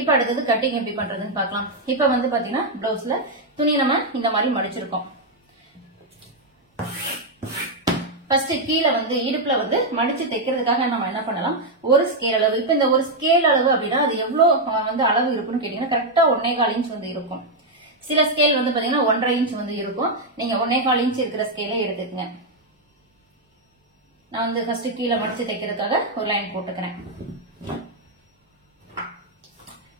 இப்ப அடுத்தது கட்டிங் எப்படி பண்றதுன்னு பார்க்கலாம். இப்ப வந்து பாத்தீங்கன்னா பிளவுஸ்ல துணி நம்ம இந்த மாதிரி மடிச்சிருக்கோம். ஃபர்ஸ்ட் கீழே வந்து இடுப்புல வந்து மடிச்சு தைக்கிறதுக்காக நம்ம என்ன பண்ணலாம், ஒரு ஸ்கேல் அளவு. இப்ப இந்த ஒரு ஸ்கேல் அளவு அப்படின்னா அது எவ்வளவு வந்து அளவு இருக்குன்னு கேட்டீங்கன்னா கரெக்டா 1.25 இன்ச் வந்து இருக்கும். சில ஸ்கேல் வந்து பாத்தீங்கன்னா 1.5 இன்ச் வந்து இருக்கும். நீங்க 1.25 இன்ச் இருக்கிற ஸ்கேலே எடுத்துக்கங்க. நான் வந்து ஃபர்ஸ்ட் கீழே மடிச்சு தைக்கிறதுக்காக ஒரு லைன் போட்டுக்கிறேன்.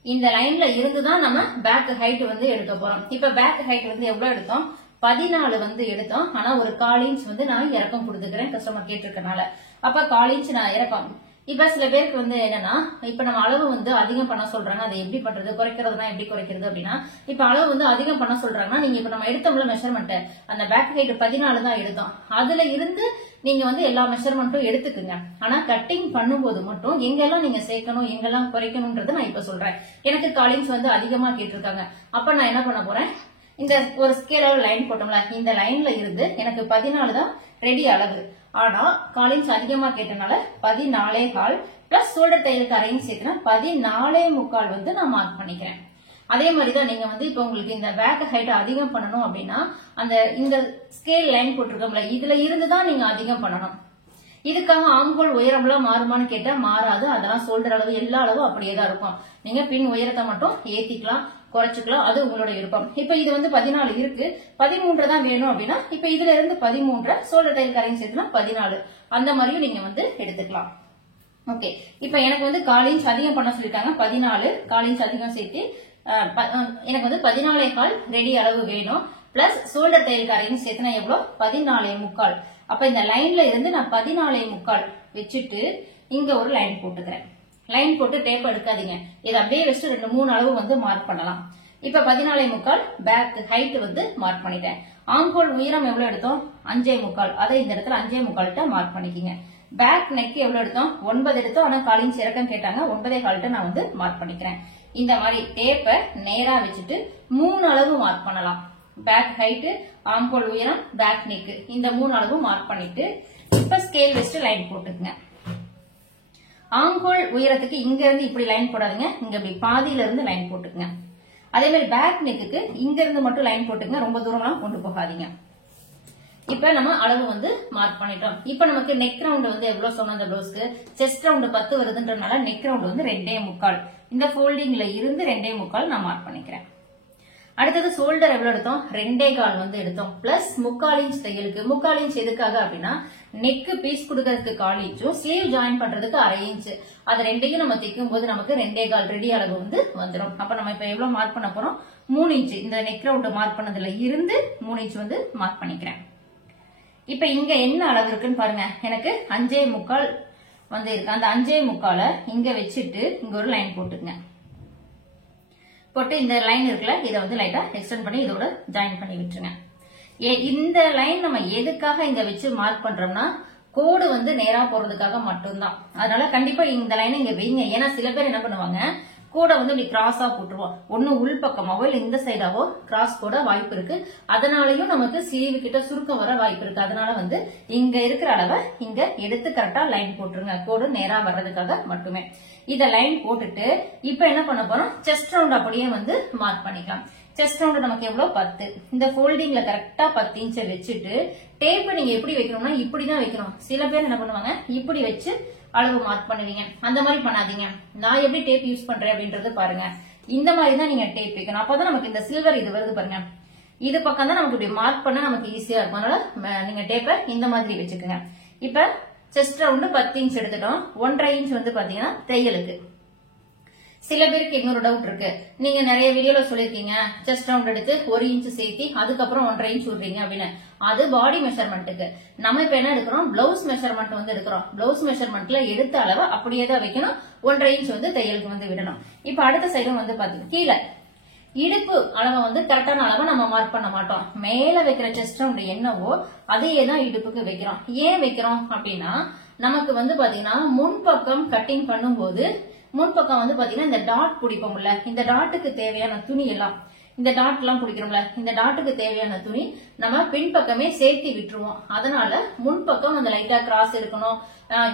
இந்த லைன்ல இருந்துதான் நம்ம பேக் ஹைட் வந்து எடுக்க போறோம். இப்ப பேக் ஹைட் வந்து எவ்வளவு எடுத்தோம், 14 வந்து எடுத்தோம். ஆனா ஒரு 1/4 இன்ச் வந்து நான் இறக்கம் கொடுத்துக்கிறேன் கஸ்டமர் கேட்டிருக்கனால. அப்ப 1/4 இன்ச் நான் இறக்கம். இப்ப சில பேருக்கு வந்து என்னன்னா, இப்ப நம்ம அளவு வந்து அதிகம் பண்ண சொல்றாங்க, அதை எப்படி பண்றது, குறைக்கிறதுனா எப்படி குறைக்கிறது அப்படின்னா, இப்ப அளவு வந்து அதிகம் பண்ண சொல்றாங்கன்னா நீங்க இப்ப நம்ம எடுத்தோம்ல மெஷர்மெண்ட், அந்த பேக் ஹைட் 14 தான் எடுத்தோம். அதுல இருந்து நீங்க வந்து எல்லா மெஷர்மெண்ட்டும் எடுத்துக்குங்க. ஆனா கட்டிங் பண்ணும்போது மட்டும் எங்கெல்லாம் நீங்க சேர்க்கணும் எங்கெல்லாம் குறைக்கணும்ன்றது நான் இப்ப சொல்றேன். எனக்கு 1/4 இன்ச் வந்து அதிகமா கேட்டிருக்காங்க. அப்ப நான் என்ன பண்ண போறேன், இந்த ஒரு ஸ்கேல் லைன் போட்டோம்ல, இந்த லைன்ல இருந்து எனக்கு 14 தான் ரெடி அளவு. ஆனா 1/4 இன்ச் அதிகமா கேட்டனால 14.25 பிளஸ் ஷோல்டர் தையலுக்கு அரை இன்ச் சேர்த்துனா 14.25 வந்து நான் மார்க் பண்ணிக்கிறேன். அதே மாதிரிதான் நீங்க வந்து இப்ப உங்களுக்கு இந்த பேக் ஹைட் அதிகம் பண்ணணும் அப்படின்னா அந்த இந்த ஸ்கேல் லைன் போட்டிருக்கோம்ல, இதுல இருந்துதான் நீங்க அதிகம் பண்ணணும். இதுக்காக ஆம்ஹோல் உயரம்லாம் மாறுமான்னு கேட்டா மாறாது. அதெல்லாம் ஷோல்டர் அளவு எல்லா அளவும் அப்படியே தான் இருக்கும். நீங்க பின் உயரத்தை மட்டும் ஏத்திக்கலாம் குறைச்சிக்கலாம், அது உங்களோட விருப்பம். இப்ப இது வந்து 14 இருக்கு, 13 தான் வேணும் அப்படின்னா இப்ப இதுல இருந்து 13 ஷோல்டர் டைல் கரையும் சேர்த்துனா 14 அந்த மாதிரியும் நீங்க வந்து எடுத்துக்கலாம். ஓகே, இப்ப எனக்கு வந்து 1/4 இன்ச் அதிகம் பண்ண சொல்லிட்டாங்க, 14 1/4 இன்ச் அதிகம் சேர்த்து எனக்கு வந்து 14.25 ரெடி அளவு வேணும். பிளஸ் ஷோல்டர் டைல் கரையும் சேர்த்துனா எவ்வளவு, 14.25. அப்ப இந்த லைன்ல இருந்து நான் 14.25 வச்சுட்டு இங்க ஒரு லைன் போட்டுக்கிறேன். லைன் போட்டு டேப் எடுக்காதீங்க, இது அப்படியே வச்சு 2-3 அளவு வந்து மார்க் பண்ணலாம். இப்ப 14.25 பேக் ஹைட் வந்து மார்க் பண்ணிட்டேன். ஆம்ஹோல் உயரம் எவ்வளவு எடுத்தோம், 5.25. அதை இந்த இடத்துல 5.25 மார்க் பண்ணிக்கீங்க. பேக் நெக் எவ்வளவு எடுத்தோம், 9 எடுத்தோம். ஆனா 1/4 இன்ச் இறக்கம் கேட்டாங்க, 9.25 நான் வந்து மார்க் பண்ணிக்கிறேன். இந்த மாதிரி டேப்பை நேரா வச்சுட்டு 3 அளவு மார்க் பண்ணலாம். பேக் ஹைட், ஆம்ஹோல் உயரம், பேக் நெக், இந்த 3 அளவு மார்க் பண்ணிட்டு இப்ப ஸ்கேல் வச்சுட்டு லைன் போட்டுக்குங்க. ஆம்ஹோல் உயரத்துக்கு இங்க இருந்து இப்படி லைன் போடாதீங்க, இங்க இப்படி பாதியில இருந்து லைன் போட்டுக்குங்க. அதே மாதிரி பேக் நெக்குக்கு இங்க இருந்து மட்டும் லைன் போட்டுங்க, ரொம்ப தூரம்லாம் கொண்டு போகாதீங்க. இப்ப நம்ம அளவு வந்து மார்க் பண்ணிட்டோம். இப்ப நமக்கு நெக் ரவுண்ட் வந்து எவ்வளவு சொன்னோம், அந்த ப்ளவுஸ்க்கு செஸ்ட் ரவுண்ட் 10 வருதுன்றனால நெக் ரவுண்ட் வந்து 2.25. இந்த ஃபோல்டிங்ல இருந்து 2.25 நான் மார்க் பண்ணிக்கிறேன். அடுத்தது ஷோல்டர் எவ்வளவு எடுத்தோம், 2.25 வந்து எடுத்தோம். பிளஸ் 3/4 இன்ச் தையலுக்கு, 3/4 இன்ச் எதுக்காக அப்படின்னா நெக்கு பீஸ் கொடுக்கறதுக்கு 1/4 இன்ச்சும் ஸ்லீவ் ஜாயின் பண்றதுக்கு அரை இன்ச், அது ரெண்டையும் நம்ம தைக்கும் போது நமக்கு 2.25 ரெடி அளவு வந்து வந்துடும். அப்ப நம்ம இப்ப எவ்வளவு மார்க் பண்ண போறோம், 3 இன்ச். இந்த நெக் ரவுண்ட் மார்க் பண்ணதுல இருந்து 3 இன்ச் வந்து மார்க் பண்ணிக்கிறேன். இப்ப இங்க என்ன அளவு இருக்குன்னு பாருங்க, எனக்கு 5.25 வந்து இருக்கு. அந்த 5.25 இங்க வச்சுட்டு இங்க ஒரு லைன் போட்டுங்க. போட்டு இந்த லைன் இருக்குல்ல, இதை வந்து லைட்டா எக்ஸ்டெண்ட் பண்ணி இதோட ஜாயின் பண்ணி விட்டுருங்க. இந்த லைன் நம்ம எதுக்காக இங்க வச்சு மார்க் பண்றோம்னா கோடு வந்து நேரா போறதுக்காக மட்டும்தான். அதனால கண்டிப்பா இந்த லைன் இங்க வைங்க. ஏன்னா சில பேர் என்ன பண்ணுவாங்க, கூட வந்து இப்படி கிராஸா போட்டுருவோம், ஒண்ணு உள் பக்கமாவோ இல்ல இந்த சைடாவோ கிராஸ் போட வாய்ப்பு இருக்கு. அதனாலயும் நமக்கு ஸ்லீவ் கிட்ட சுருக்கம் வர வாய்ப்பு இருக்கு. அதனால வந்து இங்க இருக்கிற அளவை இங்க எடுத்து கரெக்டா லைன் போட்டுருங்க, கோடு நேரா வர்றதுக்காக மட்டுமே. இத லைன் போட்டுட்டு இப்ப என்ன பண்ண போறோம், செஸ்ட் ரவுண்ட் அப்படியே வந்து மார்க் பண்ணிக்கலாம். செஸ்ட் ரவுண்ட் நமக்கு எவ்வளவு 10. இந்த ஃபோல்டிங்ல கரெக்டா 10 இன்ச் வச்சுட்டு டேப் நீங்க எப்படி வைக்கணும்னா இப்படிதான் வைக்கணும். சில பேர் என்ன பண்ணுவாங்க, இப்படி வச்சு அளவு மார்க் பண்ணுவீங்க. அந்த மாதிரி பண்ணாதீங்க. நான் எப்படி டேப் யூஸ் பண்றேன் அப்படின்றது பாருங்க. இந்த மாதிரி தான் நீங்க டேப் வைக்கணும். அப்பதான் நமக்கு இந்த சில்வர் இது வருது பாருங்க, இது பக்கம் தான் நமக்கு இப்படி மார்க் பண்ண நமக்கு ஈஸியா இருக்கும். அதனால நீங்க டேப்பை இந்த மாதிரி வச்சுக்கோங்க. இப்ப செஸ்ட் ரவுண்ட் 10 இன்ச் எடுத்துட்டோம். 1.5 இன்ச் வந்து பாத்தீங்கன்னா தையலுக்கு. சில பேருக்கு இன்னொரு டவுட் இருக்கு, நீங்க நிறைய வீடியோல சொல்லிருக்கீங்க செஸ்ட் ரவுண்ட் எடுத்து 1 இன்ச் சேர்த்தி அதுக்கப்புறம் 1.5 இன்ச் விடுறீங்க அப்படின்னு. அது பாடி மெஷர்மெண்ட்டுக்கு. நம்ம இப்ப என்ன எடுக்கிறோம், பிளவுஸ் மெஷர்மெண்ட் வந்து எடுக்கிறோம். பிளவுஸ் மெஷர்மெண்ட்ல எடுத்த அளவை அப்படியே தான் வைக்கணும். 1.5 இன்ச் வந்து தையலுக்கு வந்து விடணும். இப்ப அடுத்த சைடும் வந்து பாத்தீங்கன்னா கீழே இடுப்பு அளவை வந்து கரெக்டான அளவை நம்ம மார்க் பண்ண மாட்டோம். மேல வைக்கிற செஸ்ட் ரவுண்ட் என்னவோ அதையே தான் இடுப்புக்கு வைக்கிறோம். ஏன் வைக்கிறோம் அப்படின்னா நமக்கு வந்து பாத்தீங்கன்னா முன்பக்கம் கட்டிங் பண்ணும்போது முன்பக்கம் வந்து பாத்தீங்கன்னா இந்த டாட் பிடிப்போம்ல, இந்த டாட்டுக்கு தேவையான துணி எல்லாம் இந்த டாட் எல்லாம் பிடிக்கிறோம்ல, இந்த டாட்டுக்கு தேவையான துணி நம்ம பின்பக்கமே சேர்த்து விட்டுருவோம். அதனால முன்பக்கம் அந்த லைட்டா கிராஸ் இருக்கணும்,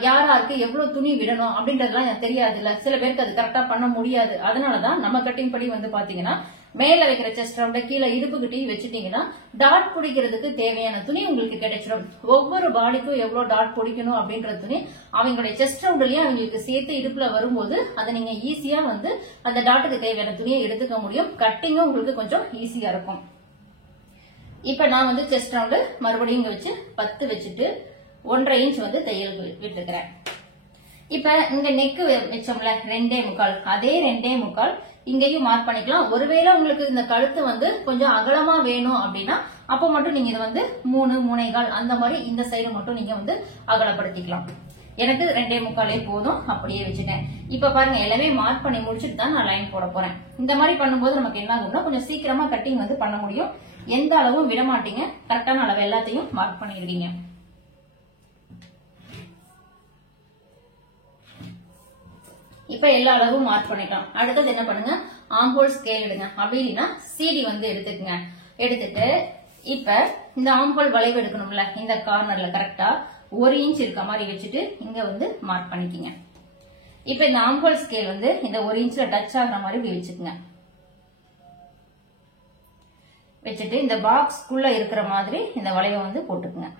யாராருக்கு எவ்வளவு துணி விடணும் அப்படின்றதுலாம் எனக்கு தெரியாது இல்ல, சில பேருக்கு அது கரெக்டா பண்ண முடியாது. அதனாலதான் நம்ம கட்டிங் படி வந்து பாத்தீங்கன்னா மேல வைக்கிற செஸ்ட் ரவுண்ட கீழே இடுப்புகிட்டையும் வச்சுட்டீங்கன்னா டாட் பிடிக்கிறதுக்கு தேவையான துணி உங்களுக்கு கிடைச்சிடும். ஒவ்வொரு பாடிக்கும் எவ்வளவு டாட் பிடிக்கணும் அப்படின்ற துணி அவங்களுடைய செஸ்ட் ரவுண்ட்லயே அவங்களுக்கு சேர்த்து இடுப்புல வரும்போது அதை நீங்க ஈஸியா வந்து அந்த டாட்டுக்கு தேவையான துணியை எடுத்துக்க முடியும். கட்டிங்கும் உங்களுக்கு கொஞ்சம் ஈஸியா இருக்கும். இப்ப நான் வந்து செஸ்ட் ரவுண்டு மறுபடியும் இங்க வச்சு 10 வச்சுட்டு 1.5 இன்ச் வந்து தையல் விட்டுக்கிறேன். இப்ப இங்க நெக்கு வச்சோம்ல 2.25, அதே 2.25 இங்கேயும் மார்க் பண்ணிக்கலாம். ஒருவேளை உங்களுக்கு இந்த கழுத்து வந்து கொஞ்சம் அகலமா வேணும் அப்படின்னா அப்ப மட்டும் நீங்க இதை வந்து 3, 3.25 அந்த மாதிரி இந்த சைடு மட்டும் நீங்க வந்து அகலப்படுத்திக்கலாம். எனக்கு 2.25 போதும், அப்படியே வச்சுட்டேன். இப்ப பாருங்க எல்லாமே மார்க் பண்ணி முடிச்சுட்டு தான் நான் லைன் போட போறேன். இந்த மாதிரி பண்ணும்போது நமக்கு என்ன ஆகும்னா கொஞ்சம் சீக்கிரமா கட்டிங் வந்து பண்ண முடியும். எந்த அளவும் விட மாட்டீங்க, கரெக்டான அளவு எல்லாத்தையும் மார்க் பண்ணிடுவீங்க. இப்ப எல்லா அளவும் மார்க் பண்ணிக்கலாம். அடுத்தது என்ன பண்ணுங்க, ஆம்போல் ஸ்கேல் எடுங்க, அப்படி இல்லைன்னா சிடி வந்து எடுத்துக்கங்க. எடுத்துட்டு இப்ப இந்த ஆம்போல் வளைவு எடுக்கணும்ல, இந்த கார்னர்ல கரெக்டா 1 இன்ச் இருக்க மாதிரி வச்சுட்டு இங்க வந்து மார்க் பண்ணிக்கங்க. இப்ப இந்த ஆம்போல் ஸ்கேல் வந்து இந்த 1 இன்ச்ல டச் ஆகுற மாதிரி இப்படி வச்சுக்கங்க. வச்சுட்டு இந்த பாக்ஸ்க்குள்ள இருக்கிற மாதிரி இந்த வளைவை வந்து போட்டுக்குங்க.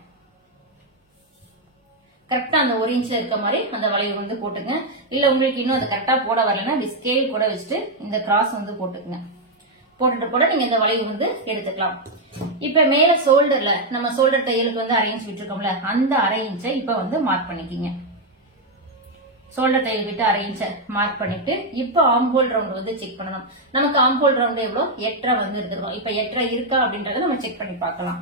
கரெக்டா அந்த 1 இன்ச்ல இருக்க மாதிரி அந்த வளைவு வந்து போட்டுங்க. இல்ல உங்களுக்கு இன்னும் அது கரெக்டா போட வரலன்னா ஸ்கேல் கூட வச்சுட்டு இந்த கிராஸ் வந்து போட்டுக்குங்க. போட்டுட்டு கூட நீங்க இந்த வளைவு வந்து எடுத்துக்கலாம். இப்ப மேல ஷோல்டர்ல நம்ம ஷோல்டர் தையலுக்கு வந்து 1/2 இன்ச் விட்டுருக்கோம்ல, அந்த 1/2 இன்ச்சை இப்ப வந்து மார்க் பண்ணிக்கிங்க. ஷோல்டர் தையல் விட்டு 1/2 இன்ச்சை மார்க் பண்ணிட்டு இப்ப ஆம்போல் ரவுண்ட் வந்து செக் பண்ணணும். நமக்கு ஆம்போல் ரவுண்ட் எவ்வளவு 8.5 வந்து எடுத்துருக்கோம். இப்ப 8.5 இருக்கா அப்படின்றத நம்ம செக் பண்ணி பார்க்கலாம்.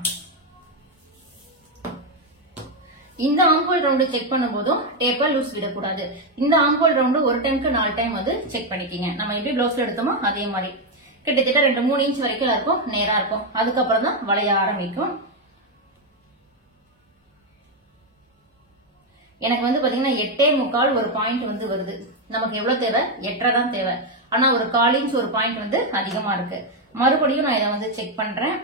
இந்த ஆம்போல் ரவுண்டு செக் பண்ணும்போதும் டேப்பை லூஸ் விடக்கூடாது. இந்த ஆம்போல் ரவுண்டு ஒரு டைமுக்கு 4 டைம் வந்து செக் பண்ணிக்கிங்க. நம்ம எப்படி பிளவுஸ்ல எடுத்தோமோ அதே மாதிரி கிட்டத்தட்ட 2-3 இன்ச் வரைக்கும் இருக்கும், நேரா இருக்கும். அதுக்கப்புறம் தான் வளைய ஆரம்பிக்கும். எனக்கு வந்து பாத்தீங்கன்னா 8.25 ஒரு பாயிண்ட் வந்து வருது. நமக்கு எவ்வளவு தேவை, 8.5 தான் தேவை. ஆனா ஒரு 1/4 இன்ச் ஒரு பாயிண்ட் வந்து அதிகமா இருக்கு. மறுபடியும் நான் இதை வந்து செக் பண்றேன்.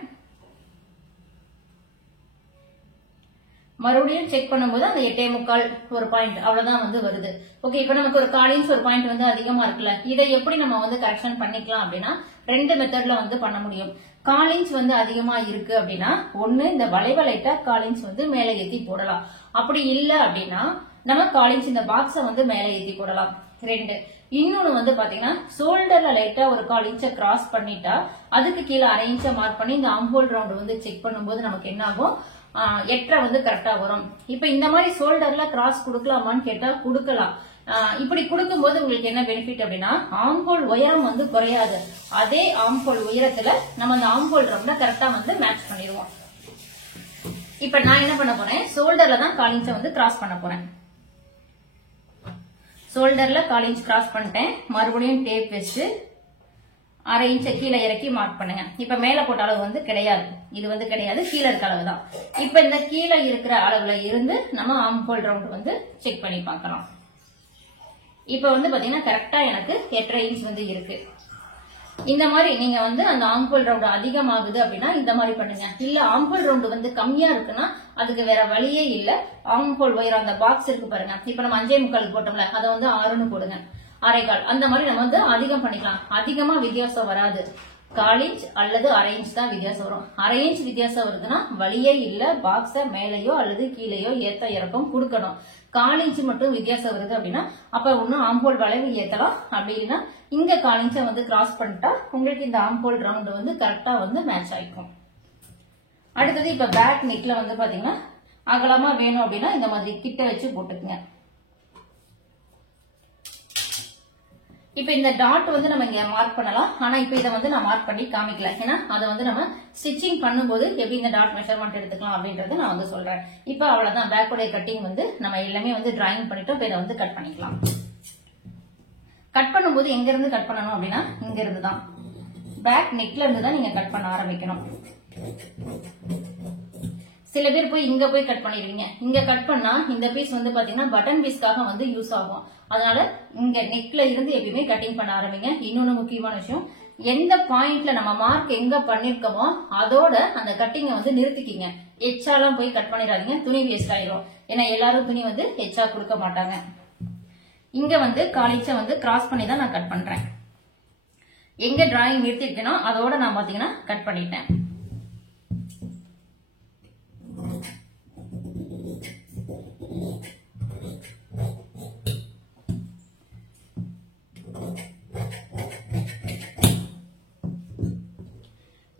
மறுபடியும் செக் பண்ணும்போது அந்த 8.25 ஒரு பாயிண்ட் அவ்வளவுதான் வந்து வருது. ஓகே, இப்ப நமக்கு ஒரு 1/4 இன்ச் ஒரு பாயிண்ட் வந்து அதிகமா இருக்குல்ல, இதை எப்படி நம்ம வந்து கரெக்ஷன் பண்ணிக்கலாம் அப்படின்னா 2 மெத்தட்ல வந்து பண்ண முடியும். 1/4 இன்ச் வந்து அதிகமா இருக்கு அப்படின்னா ஒண்ணு இந்த வளைவ லைட்டா 1/4 இன்ச் வந்து மேல ஏத்தி போடலாம். அப்படி இல்ல அப்படின்னா நம்ம 1/4 இன்ச் இந்த பாக்ஸ வந்து மேல ஏத்தி போடலாம். 2 இன்னொன்னு வந்து பாத்தீங்கன்னா ஷோல்டர்ல லைட்டா ஒரு 1/4 இன்ச்சை கிராஸ் பண்ணிட்டா அதுக்கு கீழே 1/2 இன்ச்சை மார்க் பண்ணி இந்த ஆம்போல் ரவுண்ட் வந்து செக் பண்ணும்போது நமக்கு என்ன ஆகும், 8.5 வந்து கரெக்டா வரும். இப்ப இந்த மாதிரி ஷோல்டர்ல கிராஸ் கொடுக்கலாமான்னு கேட்டா கொடுக்கலாம். இப்படி கொடுக்கும்போது உங்களுக்கு என்ன பெனிஃபிட் அப்படின்னா ஆம்போல் உயரம் வந்து குறையாது. அதே ஆம்போல் உயரத்துல நம்ம அந்த ஆம்போல் ரவுண்ட கரெக்டா வந்து மேட்ச் பண்ணிடுவோம். இப்ப நான் என்ன பண்ண போறேன், ஷோல்டர்ல தான் 1/4 இன்ச்சை வந்து கிராஸ் பண்ண போறேன். ஷோல்டர்ல 1/4 இன்ச் கிராஸ் பண்ணிட்டேன். மறுபடியும் டேப் வச்சு 1/2 இன்ச்சை கீழே இறக்கி மார்க் பண்ணுங்க. இப்ப மேல போட்ட அளவு வந்து கிடையாது, இது வந்து கிடையாது, கீழே இருக்க அளவு தான். இப்ப இந்த கீழே இருக்கிற அளவுல இருந்து நம்ம ஆம்போல் ரவுண்ட் வந்து செக் பண்ணி பார்க்கலாம். இப்ப வந்து பாத்தீங்கன்னா கரெக்டா எனக்கு 8.5 இன்ச் வந்து இருக்கு. இந்த மாதிரி நீங்க வந்து அந்த ஆம்போல் ரவுண்ட் அதிகமாகுது அப்படின்னா இந்த மாதிரி பண்ணுங்க. இல்ல ஆம்போல் ரவுண்ட் வந்து கம்மியா இருக்குன்னா அதுக்கு வேற வழியே இல்ல. ஆம்போல் உயரம் அந்த பாக்ஸ் இருக்கு பாருங்க, இப்ப நம்ம 5.25 போட்டோம்ல அதை வந்து 6ன்னு போடுங்க, 6.25 அந்த மாதிரி நம்ம வந்து அதிகம் பண்ணிக்கலாம். அதிகமா வித்தியாசம் வராது, 1/4 இன்ச் அல்லது 1/2 இன்ச் தான் வித்தியாசம் வரும். 1/2 இன்ச் வித்தியாசம் வருதுன்னா வழியே இல்ல, பாக்ஸ மேலேயோ அல்லது கீழேயோ ஏத்த இறக்கம் கொடுக்கணும். 1/4 இன்ச் மட்டும் வித்தியாசம் வருது அப்படின்னா அப்ப ஒண்ணு ஆம்போல் வளைவு ஏத்தலாம், அப்படி இல்லைன்னா இங்க 1/4 இன்ச்சை வந்து கிராஸ் பண்ணிட்டா உங்களுக்கு இந்த ஆம்போல் ரவுண்ட் வந்து கரெக்டா வந்து மேட்ச் ஆயிக்கும். அடுத்தது இப்ப பேக் நெக்ல வந்து பாத்தீங்கன்னா அகலமா வேணும் அப்படின்னா இந்த மாதிரி கிட்ட வச்சு போட்டுக்குங்க. இப்ப இந்த டாட் வந்து நம்ம இங்க மார்க் பண்ணலாம். ஆனா இப்ப இதை வந்து நான் மார்க் பண்ணி காமிக்கல, ஏன்னா அதை வந்து நம்ம ஸ்டிச்சிங் பண்ணும்போது எப்படி இந்த டாட் மெஷர்மெண்ட் எடுத்துக்கலாம் அப்படின்றத நான் வந்து சொல்றேன். இப்ப அவ்வளவுதான், பேக்கோடைய கட்டிங் வந்து நம்ம எல்லாமே வந்து டிராயிங் பண்ணிட்டோம். இப்ப இதை வந்து கட் பண்ணிக்கலாம். கட் பண்ணும்போது எங்க இருந்து கட் பண்ணணும் அப்படின்னா இங்க இருந்து தான், பேக் நெக்ல இருந்து தான் நீங்க கட் பண்ண ஆரம்பிக்கணும். சில பேர் போய் இங்க போய் கட் பண்ணிடுவீங்க. இங்க கட் பண்ணா இந்த பீஸ் வந்து பாத்தீங்கன்னா பட்டன் பீஸ்க்காக வந்து யூஸ் ஆகும். அதனால இங்க நெக்ல இருந்து எப்பயுமே கட்டிங் பண்ண ஆரம்பிங்க. இன்னொன்னு முக்கியமான விஷயம், எந்த பாயிண்ட்ல நம்ம மார்க் எங்க பண்ணிருக்கோமோ அதோட அந்த கட்டிங்க வந்து நிறுத்திக்கிங்க. எச்சாலாம் போய் கட் பண்ணிடாதீங்க, துணி வேஸ்ட் ஆயிரும். ஏன்னா எல்லாரும் துணி வந்து எச்சா கொடுக்க மாட்டாங்க. இங்க வந்து 1/4 இன்ச்சை வந்து கிராஸ் பண்ணி தான் நான் கட் பண்றேன். எங்க டிராயிங் நிறுத்திருக்கேனோ அதோட நான் பாத்தீங்கன்னா கட் பண்ணிட்டேன்.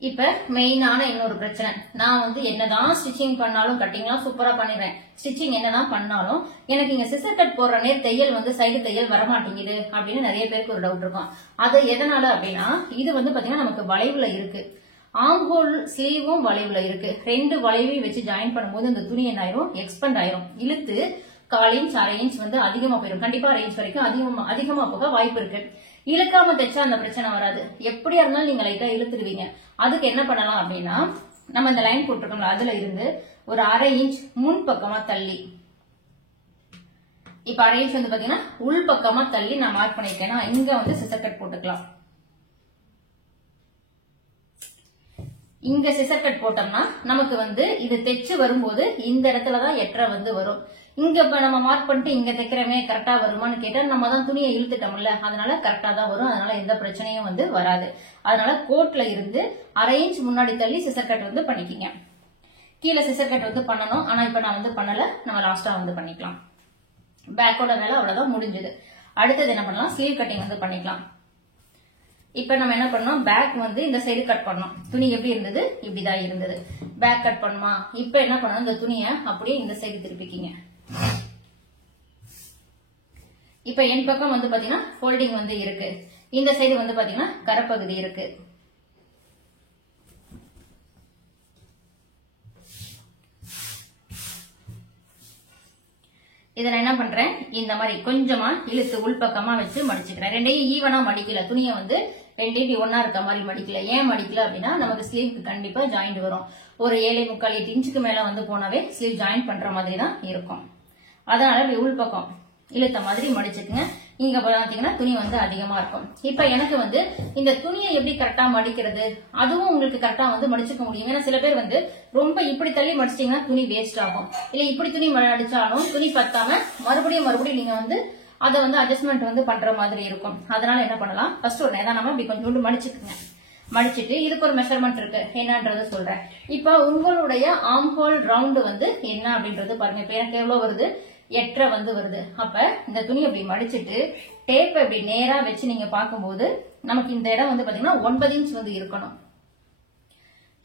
இப்ப மெயினான இன்னொரு பிரச்சனை, நான் வந்து என்னதான் ஸ்டிச்சிங் பண்ணாலும் கட்டிங்லாம் சூப்பரா பண்ணிடுறேன். ஸ்டிச்சிங் என்னதான் பண்ணாலும் எனக்கு இங்க சிசர் கட் போடுற நேரம் தையல் வந்து சைடு தையல் வரமாட்டேங்குது அப்படின்னு நிறைய பேருக்கு ஒரு டவுட் இருக்கும். அது எதனால அப்படின்னா, இது வந்து பாத்தீங்கன்னா நமக்கு வளைவுல இருக்கு. ஆம்ஹோல் ஸ்லீவும் வளைவுல இருக்கு. 2 வளைவையும் வச்சு ஜாயின் பண்ணும்போது இந்த துணி என்ன ஆயிரும், எக்ஸ்பெண்ட் ஆயிரும். இழுத்து 1/4 இன்ச் 1/2 இன்ச் வந்து அதிகமா போயிடும். கண்டிப்பா 1/2 இன்ச் வரைக்கும் அதிகமா போக வாய்ப்பு இருக்கு. இழுக்காம தைச்சா அந்த பிரச்சனை வராது. எப்படியா இருந்தாலும் நீங்க லைட்டா இழுத்துடுவீங்க. அதுக்கு என்ன பண்ணலாம் அப்படின்னா, நம்ம இந்த லைன் போட்டிருக்கோம்ல அதுல இருந்து ஒரு 1/2 இன்ச் முன் பக்கமா தள்ளி, இப்ப 1/2 இன்ச் வந்து பாத்தீங்கன்னா உள் பக்கமா தள்ளி நான் மார்க் பண்ணிருக்கேன்னா இங்க வந்து சிசர் கட் போட்டுக்கலாம். இங்க சிசர் கட் போட்டோம்னா நமக்கு வந்து இது தைச்சு வரும்போது இந்த இடத்துலதான் எட்டரை வந்து வரும். இங்க இப்ப நம்ம மார்க் பண்ணிட்டு இங்க தைக்கிறமே கரெக்டா வருமானு கேட்டா நம்ம தான் துணியை இழுத்துட்டோம்ல, அதனால கரெக்டா தான் வரும். அதனால எந்த பிரச்சனையும் வந்து வராது. அதனால கோட்ல இருந்து 1/2 இன்ச் முன்னாடி தள்ளி சிசர் கட் வந்து பண்ணிக்கிங்க. கீழே சிசர் கட் வந்து பண்ணணும், ஆனா இப்ப நான் வந்து பண்ணல, நம்ம லாஸ்டா வந்து பண்ணிக்கலாம். பேக்கோட வேலை அவ்வளவுதான் முடிஞ்சது. அடுத்தது என்ன பண்ணலாம், ஸ்லீவ் கட்டிங் வந்து பண்ணிக்கலாம். இப்ப நம்ம என்ன பண்ணோம், பேக் வந்து இந்த சைடு கட் பண்ணோம். துணி எப்படி இருந்தது, இப்படிதான் இருந்தது. பேக் கட் பண்ணுமா, இப்ப என்ன பண்ணணும், இந்த துணியை அப்படியே இந்த சைடு திருப்பிக்கிங்க. இப்ப என் பக்கம் வந்து பாத்தீங்கன்னா ஃபோல்டிங் வந்து இருக்கு, இந்த சைடு வந்து பாத்தீங்கன்னா கரப்பகுதி இருக்கு. இதை நான் என்ன பண்றேன், இந்த மாதிரி கொஞ்சமா இழுத்து உள்பக்கமா வச்சு மடிச்சுக்கிறேன். ரெண்டையும் ஈவனா மடிக்கல, துணியை வந்து ரெண்டையும் ஒன்னா இருக்க மாதிரி மடிக்கல. ஏன் மடிக்கல அப்படின்னா, நமக்கு ஸ்லீவ்க்கு கண்டிப்பா ஜாயிண்ட் வரும். ஒரு 7.75 8 இன்ச்சுக்கு மேல வந்து போனாவே ஸ்லீவ் ஜாயின் பண்ற மாதிரி தான் இருக்கும். அதனால இப்படி உள்பக்கம் இழுத்த மாதிரி மடிச்சுக்குங்க. இங்க பாத்தீங்கன்னா துணி வந்து அதிகமா இருக்கும். இப்ப எனக்கு வந்து இந்த துணியை எப்படி கரெக்டா மடிக்கிறது, அதுவும் உங்களுக்கு கரெக்டா வந்து மடிச்சுக்க முடியும். ஏன்னா சில பேர் வந்து ரொம்ப இப்படி தள்ளி மடிச்சிட்டீங்கன்னா துணி வேஸ்ட் ஆகும். இல்ல இப்படி துணி மடிச்சாலும் துணி பத்தாம மறுபடியும் நீங்க வந்து அதை வந்து அட்ஜஸ்ட்மெண்ட் வந்து பண்ற மாதிரி இருக்கும். அதனால என்ன பண்ணலாம், ஃபர்ஸ்ட் ஒரு நேரம் நம்ம இப்படி கொஞ்சோண்டு மடிச்சுக்குங்க. மடிச்சிட்டு இதுக்கு ஒரு மெஷர்மெண்ட் இருக்கு, என்னன்றத சொல்றேன். இப்ப உங்களுடைய ஆம்ஹோல் ரவுண்ட் வந்து என்ன அப்படின்றது பாருங்க. இப்ப எனக்கு எவ்வளவு வருது, 8.5 வந்து வருது. அப்ப இந்த துணி அப்படி மடிச்சிட்டு டேப் அப்படி நேரா வச்சு நீங்க பார்க்கும்போது நமக்கு இந்த இடம் வந்து பாத்தீங்கன்னா 9 இன்ச் வந்து இருக்கணும்.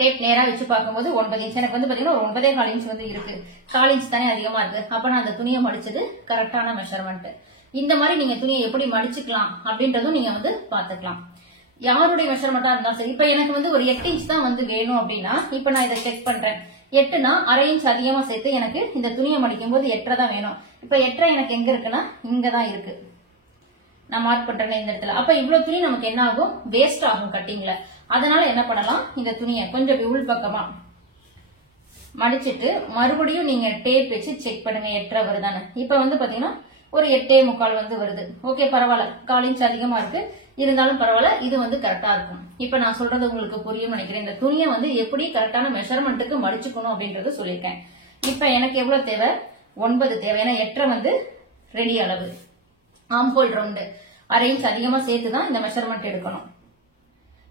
டேப் நேரா வச்சு பார்க்கும்போது 9 இன்ச். எனக்கு வந்து பாத்தீங்கன்னா ஒரு 9.25 இன்ச் வந்து இருக்கு. 1/4 இன்ச் தானே அதிகமா இருக்கு. அப்ப நான் அந்த துணியை மடிச்சது கரெக்டான மெஷர்மெண்ட். இந்த மாதிரி நீங்க துணியை எப்படி மடிச்சுக்கலாம் அப்படின்றதும் நீங்க வந்து பாத்துக்கலாம். யாருடைய மெஷர்மெண்டா இருந்தாலும் சரி. இப்ப எனக்கு வந்து ஒரு 8 இன்ச் தான் வந்து வேணும் அப்படின்னா, இப்ப நான் இதை செக் பண்றேன். 8னா 1/2 இன்ச் அதிகமா சேர்த்து எனக்கு இந்த துணியை மடிக்கும் போது 8.5 தான் வேணும். இப்ப 8.5 எனக்கு எங்க இருக்குன்னா இங்கதான் இருக்கு. நான் மார்க் பண்றேன் இந்த இடத்துல. அப்ப இவ்வளவு துணி நமக்கு என்ன ஆகும், வேஸ்ட் ஆகும் கட்டிங்ல. அதனால என்ன பண்ணலாம், இந்த துணியை கொஞ்சம் உள் பக்கமா மடிச்சிட்டு மறுபடியும் நீங்க டேப் வச்சு செக் பண்ணுங்க 8.5 வருதானு. இப்ப வந்து பாத்தீங்கன்னா ஒரு 8.25 வந்து வருது. ஓகே பரவாயில்ல, 1/4 இன்ச் அதிகமா இருக்கு இருந்தாலும் பரவாயில்ல, இது வந்து கரெக்டா இருக்கும். இப்ப நான் சொல்றது உங்களுக்கு புரியும் நினைக்கிறேன். இந்த துணியை வந்து எப்படி கரெக்டான மெஷர்மெண்ட்டுக்கு மடிச்சுக்கணும் அப்படின்றது சொல்லியிருக்கேன். இப்ப எனக்கு எவ்வளவு தேவை, 9 தேவை. ஏன்னா 8.5 வந்து ரெடி அளவு. ஆம்ஹோல் ரவுண்டு 1/2 இன்ச் அதிகமா சேர்த்துதான் இந்த மெஷர்மெண்ட் எடுக்கணும்.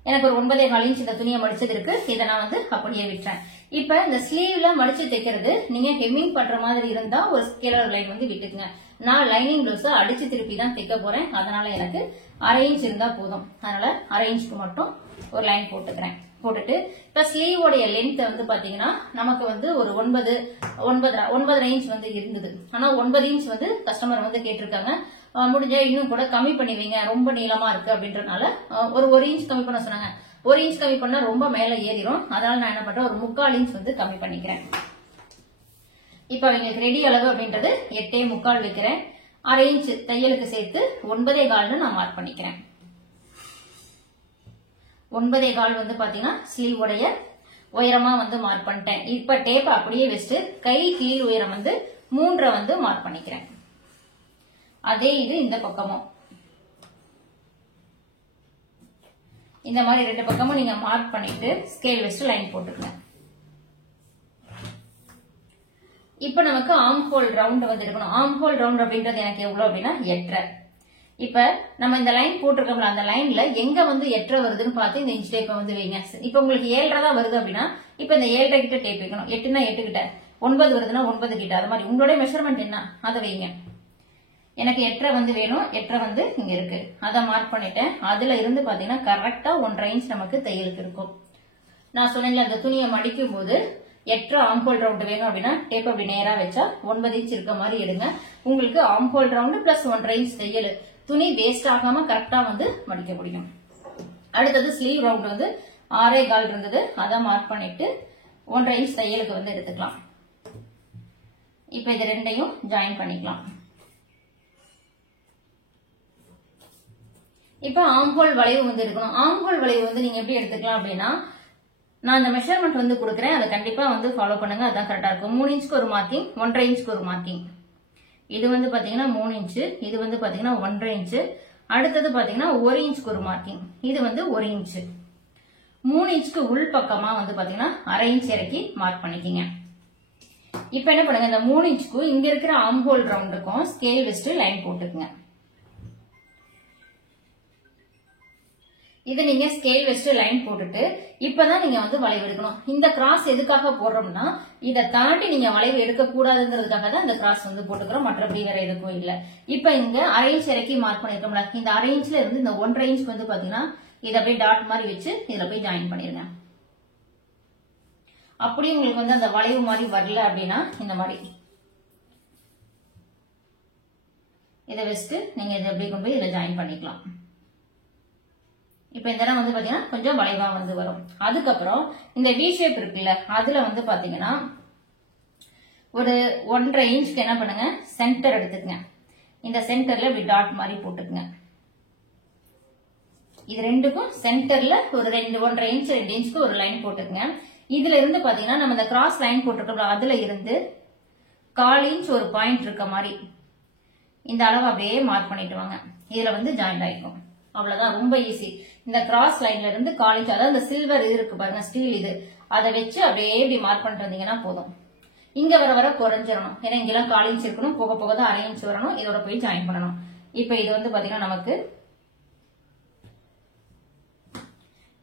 எனக்கு ஒரு 9.25 இன்ச் இந்த துணியை மடிச்சது இருக்கு. இதை நான் வந்து அப்படியே விட்டுறேன். இப்ப இந்த ஸ்லீவ்ல மடிச்சு தைக்கிறது நீங்க ஹெம்மிங் பண்ற மாதிரி இருந்தா ஒரு ஸ்கேலர் லைன் வந்து விட்டுக்குங்க. நான் லைனிங் பிளவுஸ் அடிச்சு திருப்பி தான் தைக்க போறேன். அதனால எனக்கு 1/2 இன்ச் இருந்தா போதும். அதனால 1/2 இன்ச்சுக்கு மட்டும் ஒரு லைன் போட்டுக்கிறேன். போட்டுட்டு இப்ப ஸ்லீவோடைய லென்த் வந்து பாத்தீங்கன்னா நமக்கு வந்து ஒரு 9.5 இன்ச் வந்து இருந்தது. ஆனா 9 இன்ச் வந்து கஸ்டமர் வந்து கேட்டிருக்காங்க. முடிஞ்சா இன்னும் கூட கம்மி பண்ணுவீங்க, ரொம்ப நீளமா இருக்கு அப்படின்றதுனால ஒரு 1 இன்ச் கம்மி பண்ண சொன்னாங்க. 1 இன்ச் கம்மி பண்ணா ரொம்ப மேல ஏறிடும். அதனால நான் என்ன பண்றேன், ஒரு 3/4 இன்ச் வந்து கம்மி பண்ணிக்கிறேன். இப்ப அவங்களுக்கு ரெடி அளவு அப்படின்றது 8.25 வைக்கிறேன். 1/2 இன்ச் தையலுக்கு சேர்த்து 9.25 நான் மார்க் பண்ணிக்கிறேன். 9.25 வந்து பாத்தீங்கன்னா ஸ்லீவ் உடைய உயரமா வந்து மார்க் பண்ணிட்டேன். இப்ப டேப் அப்படியே வச்சுட்டு கை கீழ் உயரம் வந்து 3 வந்து மார்க் பண்ணிக்கிறேன். அதே இது இந்த பக்கமும் இந்த மாதிரி 2 பக்கமும் நீங்க மார்க் பண்ணிட்டு ஸ்கேல் வச்சு லைன் போட்டுக்கங்க. இப்ப நமக்கு ஆர்ம் ஹோல் ரவுண்ட் வந்து இருக்கணும். ஆர்ம் ஹோல் ரவுண்ட் அப்படின்றது எனக்கு எவ்வளவு அப்படின்னா 8.5. இப்ப நம்ம இந்த லைன் போட்டிருக்கோம்ல, அந்த லைன்ல எங்க வந்து 8.5 வருதுன்னு பார்த்து இந்த இன்ச் டேப்பை வந்து வைங்க. இப்ப உங்களுக்கு 7.5 தான் வருது அப்படின்னா இப்ப இந்த 7.5 கிட்ட டேப் வைக்கணும். 8னா 8 கிட்ட, 9 வருதுன்னா 9 கிட்ட, அது மாதிரி உங்களுடைய மெஷர்மெண்ட் என்ன அதை வைங்க. எனக்கு 8.5 வந்து வேணும். 8.5 வந்து இங்க இருக்கு, அதை மார்க் பண்ணிட்டேன். அதுல இருந்து பாத்தீங்கன்னா கரெக்டா 1.5 இன்ச் நமக்கு தையலுக்கு இருக்கும். நான் சொன்னேன்ல, அந்த துணியை மடிக்கும் போது 8.5 ஆர்ம் ஹோல் ரவுண்ட் வேணும் அப்படின்னா டேப் அப்படி நேரா வச்சா 9 இன்ச் இருக்க மாதிரி எடுங்க. உங்களுக்கு arm whole round plus 1.5 inch தையல், துணி வேஸ்ட் ஆகாம கரெக்டா வந்து மடிக்க முடியும். அடுத்தது ஸ்லீவ் ரவுண்ட் வந்து 6.25 இருந்தது, அதை மார்க் பண்ணிட்டு 1.5 இன்ச் தையலுக்கு வந்து எடுத்துக்கலாம். இப்ப இது ரெண்டையும் ஜாயின் பண்ணிக்கலாம். இப்ப ஆர்ம் ஹோல் வளைவு வந்து இருக்கணும். ஆர்ம் ஹோல் வளைவு வந்து நீங்க எப்படி எடுத்துக்கலாம் அப்படின்னா, நான் இந்த மெஷர்மெண்ட் வந்து கொடுக்குறேன், அதை கண்டிப்பா வந்து ஃபாலோ பண்ணுங்க, அதான் கரெக்டா இருக்கும். 3 இன்ச்சுக்கு ஒரு மார்க்கிங், 1.5 இன்ச்சுக்கு ஒரு மார்க்கிங். இது வந்து பாத்தீங்கன்னா 3 இன்ச்சு, இது வந்து பாத்தீங்கன்னா 1.5 இன்ச்சு. அடுத்தது பாத்தீங்கன்னா 1 இன்ச்சுக்கு ஒரு மார்க்கிங், இது வந்து 1 இன்ச்சு. 3 இன்ச்சுக்கு உள் பக்கமா வந்து பாத்தீங்கன்னா 1/2 இன்ச் இறக்கி மார்க் பண்ணிக்கிங்க. இப்ப என்ன பண்ணுங்க, இந்த 3 இன்ச்சுக்கும் இங்க இருக்கிற ஆர்ம் ஹோல் ரவுண்டுக்கும் ஸ்கேல் வச்சுட்டு லைன் போட்டுக்குங்க. இது நீங்க ஸ்கேல் வச்சுட்டு லைன் போட்டுட்டு இப்பதான் நீங்க வந்து வளைவு எடுக்கணும். இந்த கிராஸ் எதுக்காக போடுறோம்னா, இதை தாண்டி நீங்க வளைவு எடுக்க கூடாதுங்கிறதுக்காக தான் இந்த கிராஸ் வந்து போட்டுக்கிறோம், மற்றபடி வேற எதுக்கும் இல்ல. இப்ப இங்க 1/2 இன்ச் இறக்கி மார்க் பண்ணிருக்கோம்ல, இந்த 1/2 இன்ச்ல இருந்து இந்த 1.5 இன்ச் வந்து பாத்தீங்கன்னா இதை அப்படியே டாட் மாதிரி வச்சு இதுல போய் ஜாயின் பண்ணிருங்க. அப்படி உங்களுக்கு வந்து அந்த வளைவு மாதிரி வரல அப்படின்னா இந்த மாதிரி இதை வச்சுட்டு நீங்க இதை எப்படி கொண்டு போய் இதுல ஜாயின் பண்ணிக்கலாம். இப்ப இந்த இடம் வந்து பாத்தீங்கன்னா கொஞ்சம் வளைவா வந்து வரும். அதுக்கப்புறம் இந்த வி ஷேப் இருக்குல்ல, அதுல வந்து பாத்தீங்கன்னா ஒரு 1.5 இன்ச்சுக்கு என்ன பண்ணுங்க, சென்டர் எடுத்துக்கங்க. இந்த சென்டர்ல இப்படி டாட் மாதிரி போட்டுக்குங்க. இது ரெண்டுக்கும் சென்டர்ல ஒரு 1.5 இன்ச் 2 இன்ச்சுக்கு ஒரு லைன் போட்டுக்குங்க. இதுல இருந்து பாத்தீங்கன்னா நம்ம இந்த கிராஸ் லைன் போட்டுருக்கோம், அதுல இருந்து 1/4 இன்ச் ஒரு பாயிண்ட் இருக்க மாதிரி இந்த அளவு அப்படியே மார்க் பண்ணிட்டு வாங்க. இதுல வந்து ஜாயிண்ட் ஆயிக்கும். அவ்வளவுதான், ரொம்ப ஈஸி. இந்த கிராஸ் லைன்ல இருந்து 1/4 இன்ச், அதாவது இந்த சில்வர் இது இருக்கு பாருங்க, ஸ்டீல் இது, அதை வச்சு அப்படியே இப்படி மார்க் பண்ணிட்டு வந்தீங்கன்னா போதும். இங்க வர வர குறைஞ்சிடணும், ஏன்னா இங்கெல்லாம் 1/4 இன்ச் இருக்கணும், போக போக தான் 1/2 இன்ச் வரணும். இதோட போய் ஜாயின் பண்ணணும். இப்ப இது வந்து பாத்தீங்கன்னா நமக்கு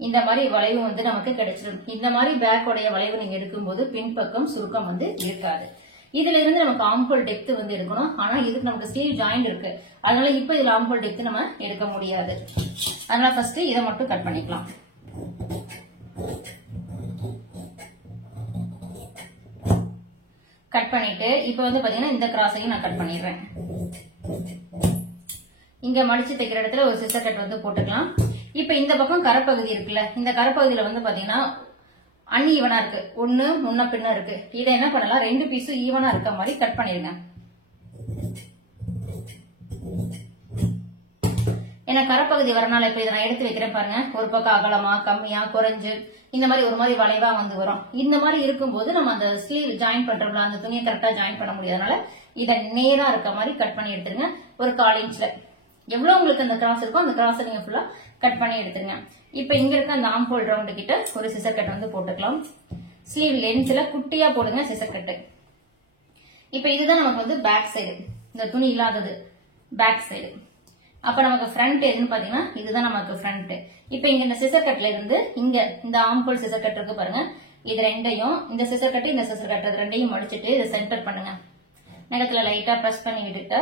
இந்த மாதிரி வளைவு வந்து நமக்கு கிடைச்சிடும். இந்த மாதிரி பேக்கோடைய வளைவு நீங்க எடுக்கும்போது பின்பக்கம் சுருக்கம் வந்து இருக்காது. இதுல இருந்து நமக்கு ஆர்ம் ஹோல் டெப்த் வந்து எடுக்கணும். ஆனா இதுக்கு நமக்கு ஸ்டீல் ஜாயிண்ட் இருக்கு, அதனால இப்ப இதுல ஆர்ம் ஹோல் டெப்த் நம்ம எடுக்க முடியாது. அதனால ஃபர்ஸ்ட் இதை மட்டும் கட் பண்ணிக்கலாம். கட் பண்ணிட்டு இப்ப வந்து பாத்தீங்கன்னா இந்த கிராஸையும் நான் கட் பண்ணிடுறேன். இங்க மடிச்சு தைக்கிற இடத்துல ஒரு சிசர் கட் வந்து போட்டுக்கலாம். இப்ப இந்த பக்கம் கரைப்பகுதி இருக்குல்ல, இந்த கரைப்பகுதியில வந்து பாத்தீங்கன்னா அன்ஈவனா இருக்கு, ஒண்ணு முன்ன பின்ன இருக்கு. இதை என்ன பண்ணலாம், 2 பீஸும் ஈவனா இருக்க மாதிரி கட் பண்ணிருங்க. ஏன்னா கரைப்பகுதி வரனால இப்ப இதை நான் எடுத்து வைக்கிறேன் பாருங்க, ஒரு பக்கம் அகலமா கம்மியா குறைஞ்சு இந்த மாதிரி ஒரு மாதிரி வளைவா வந்து வரும். இந்த மாதிரி இருக்கும்போது நம்ம அந்த ஸ்லீவ் ஜாயின் பண்றோம்ல, அந்த துணியை கரெக்டா ஜாயின் பண்ண முடியாதனால இதை நேரா இருக்க மாதிரி கட் பண்ணி எடுத்துருங்க. ஒரு 1/4 இன்ச்ல எவ்வளவு உங்களுக்கு அந்த கிராஸ் இருக்கோ அந்த கிராஸை நீங்க ஃபுல்லா கட் பண்ணி எடுத்துருங்க. இப்ப இங்க இருக்க அந்த ஆர்ம் ஹோல் ரவுண்ட் கிட்ட ஒரு சிசர் கட் வந்து போட்டுக்கலாம். ஸ்லீவ் லென்த்ல குட்டியா போடுங்க சிசர் கட்டு. இப்ப இதுதான் நமக்கு வந்து பேக் சைடு, இந்த துணி இல்லாதது பேக் சைடு. அப்ப நமக்கு ஃப்ரண்ட் எதுன்னு பாத்தீங்கன்னா இதுதான் நமக்கு ஃப்ரண்ட். இப்ப இங்க இந்த சிசர் கட்ல இருந்து இங்க இந்த ஆர்ம் ஹோல் சிசர் கட் இருக்கு பாருங்க, இது ரெண்டையும் இந்த சிசர் கட்டு இந்த சிசர் கட்டு ரெண்டையும் மடிச்சிட்டு இதை சென்டர் பண்ணுங்க. நகத்துல லைட்டா பிரஸ் பண்ணி விட்டுட்டு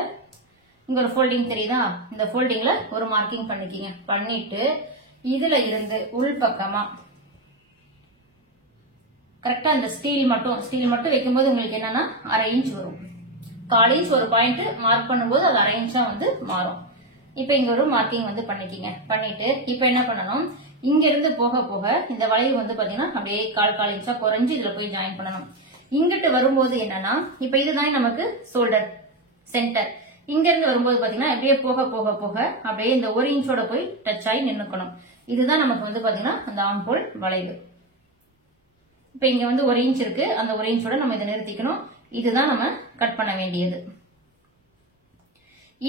இங்க ஒரு ஃபோல்டிங் தெரியுதா, இந்த ஃபோல்டிங்ல ஒரு மார்க்கிங் பண்ணிக்கிங்க. பண்ணிட்டு இதுல இருந்து உள் பக்கமா கரெக்டா இந்த ஸ்டீல் மட்டும் வைக்கும்போது உங்களுக்கு என்னன்னா 1/2 இன்ச் வரும். 1/4 இன்ச் ஒரு பாயிண்ட் மார்க் பண்ணும்போது அது 1/2 இன்ச்சா வந்து மாறும். இப்ப இங்க ஒரு மார்க்கிங் வந்து பண்ணிக்கிங்க. பண்ணிட்டு இப்ப என்ன பண்ணணும், இங்க இருந்து போக போக இந்த வளைவு வந்து பாத்தீங்கன்னா அப்படியே 1/4 இன்ச்சா குறைஞ்சு இதுல போய் ஜாயின் பண்ணணும். இங்கிட்டு வரும்போது என்னன்னா, இப்ப இதுதான் நமக்கு ஷோல்டர் சென்டர். இங்க இருந்து வரும்போது பாத்தீங்கன்னா அப்படியே போக போக போக அப்படியே இந்த 1 இன்ச்சோட போய் டச் ஆகி நின்னுக்கணும். இதுதான் நமக்கு வந்து பாத்தீங்கன்னா அந்த ஆர்ம் ஹோல் வளைவு. இப்ப இங்க வந்து 1 இன்ச் இருக்கு, அந்த 1 இன்ச்சோட நம்ம இதை நிறுத்திக்கணும். இதுதான் நம்ம கட் பண்ண வேண்டியது.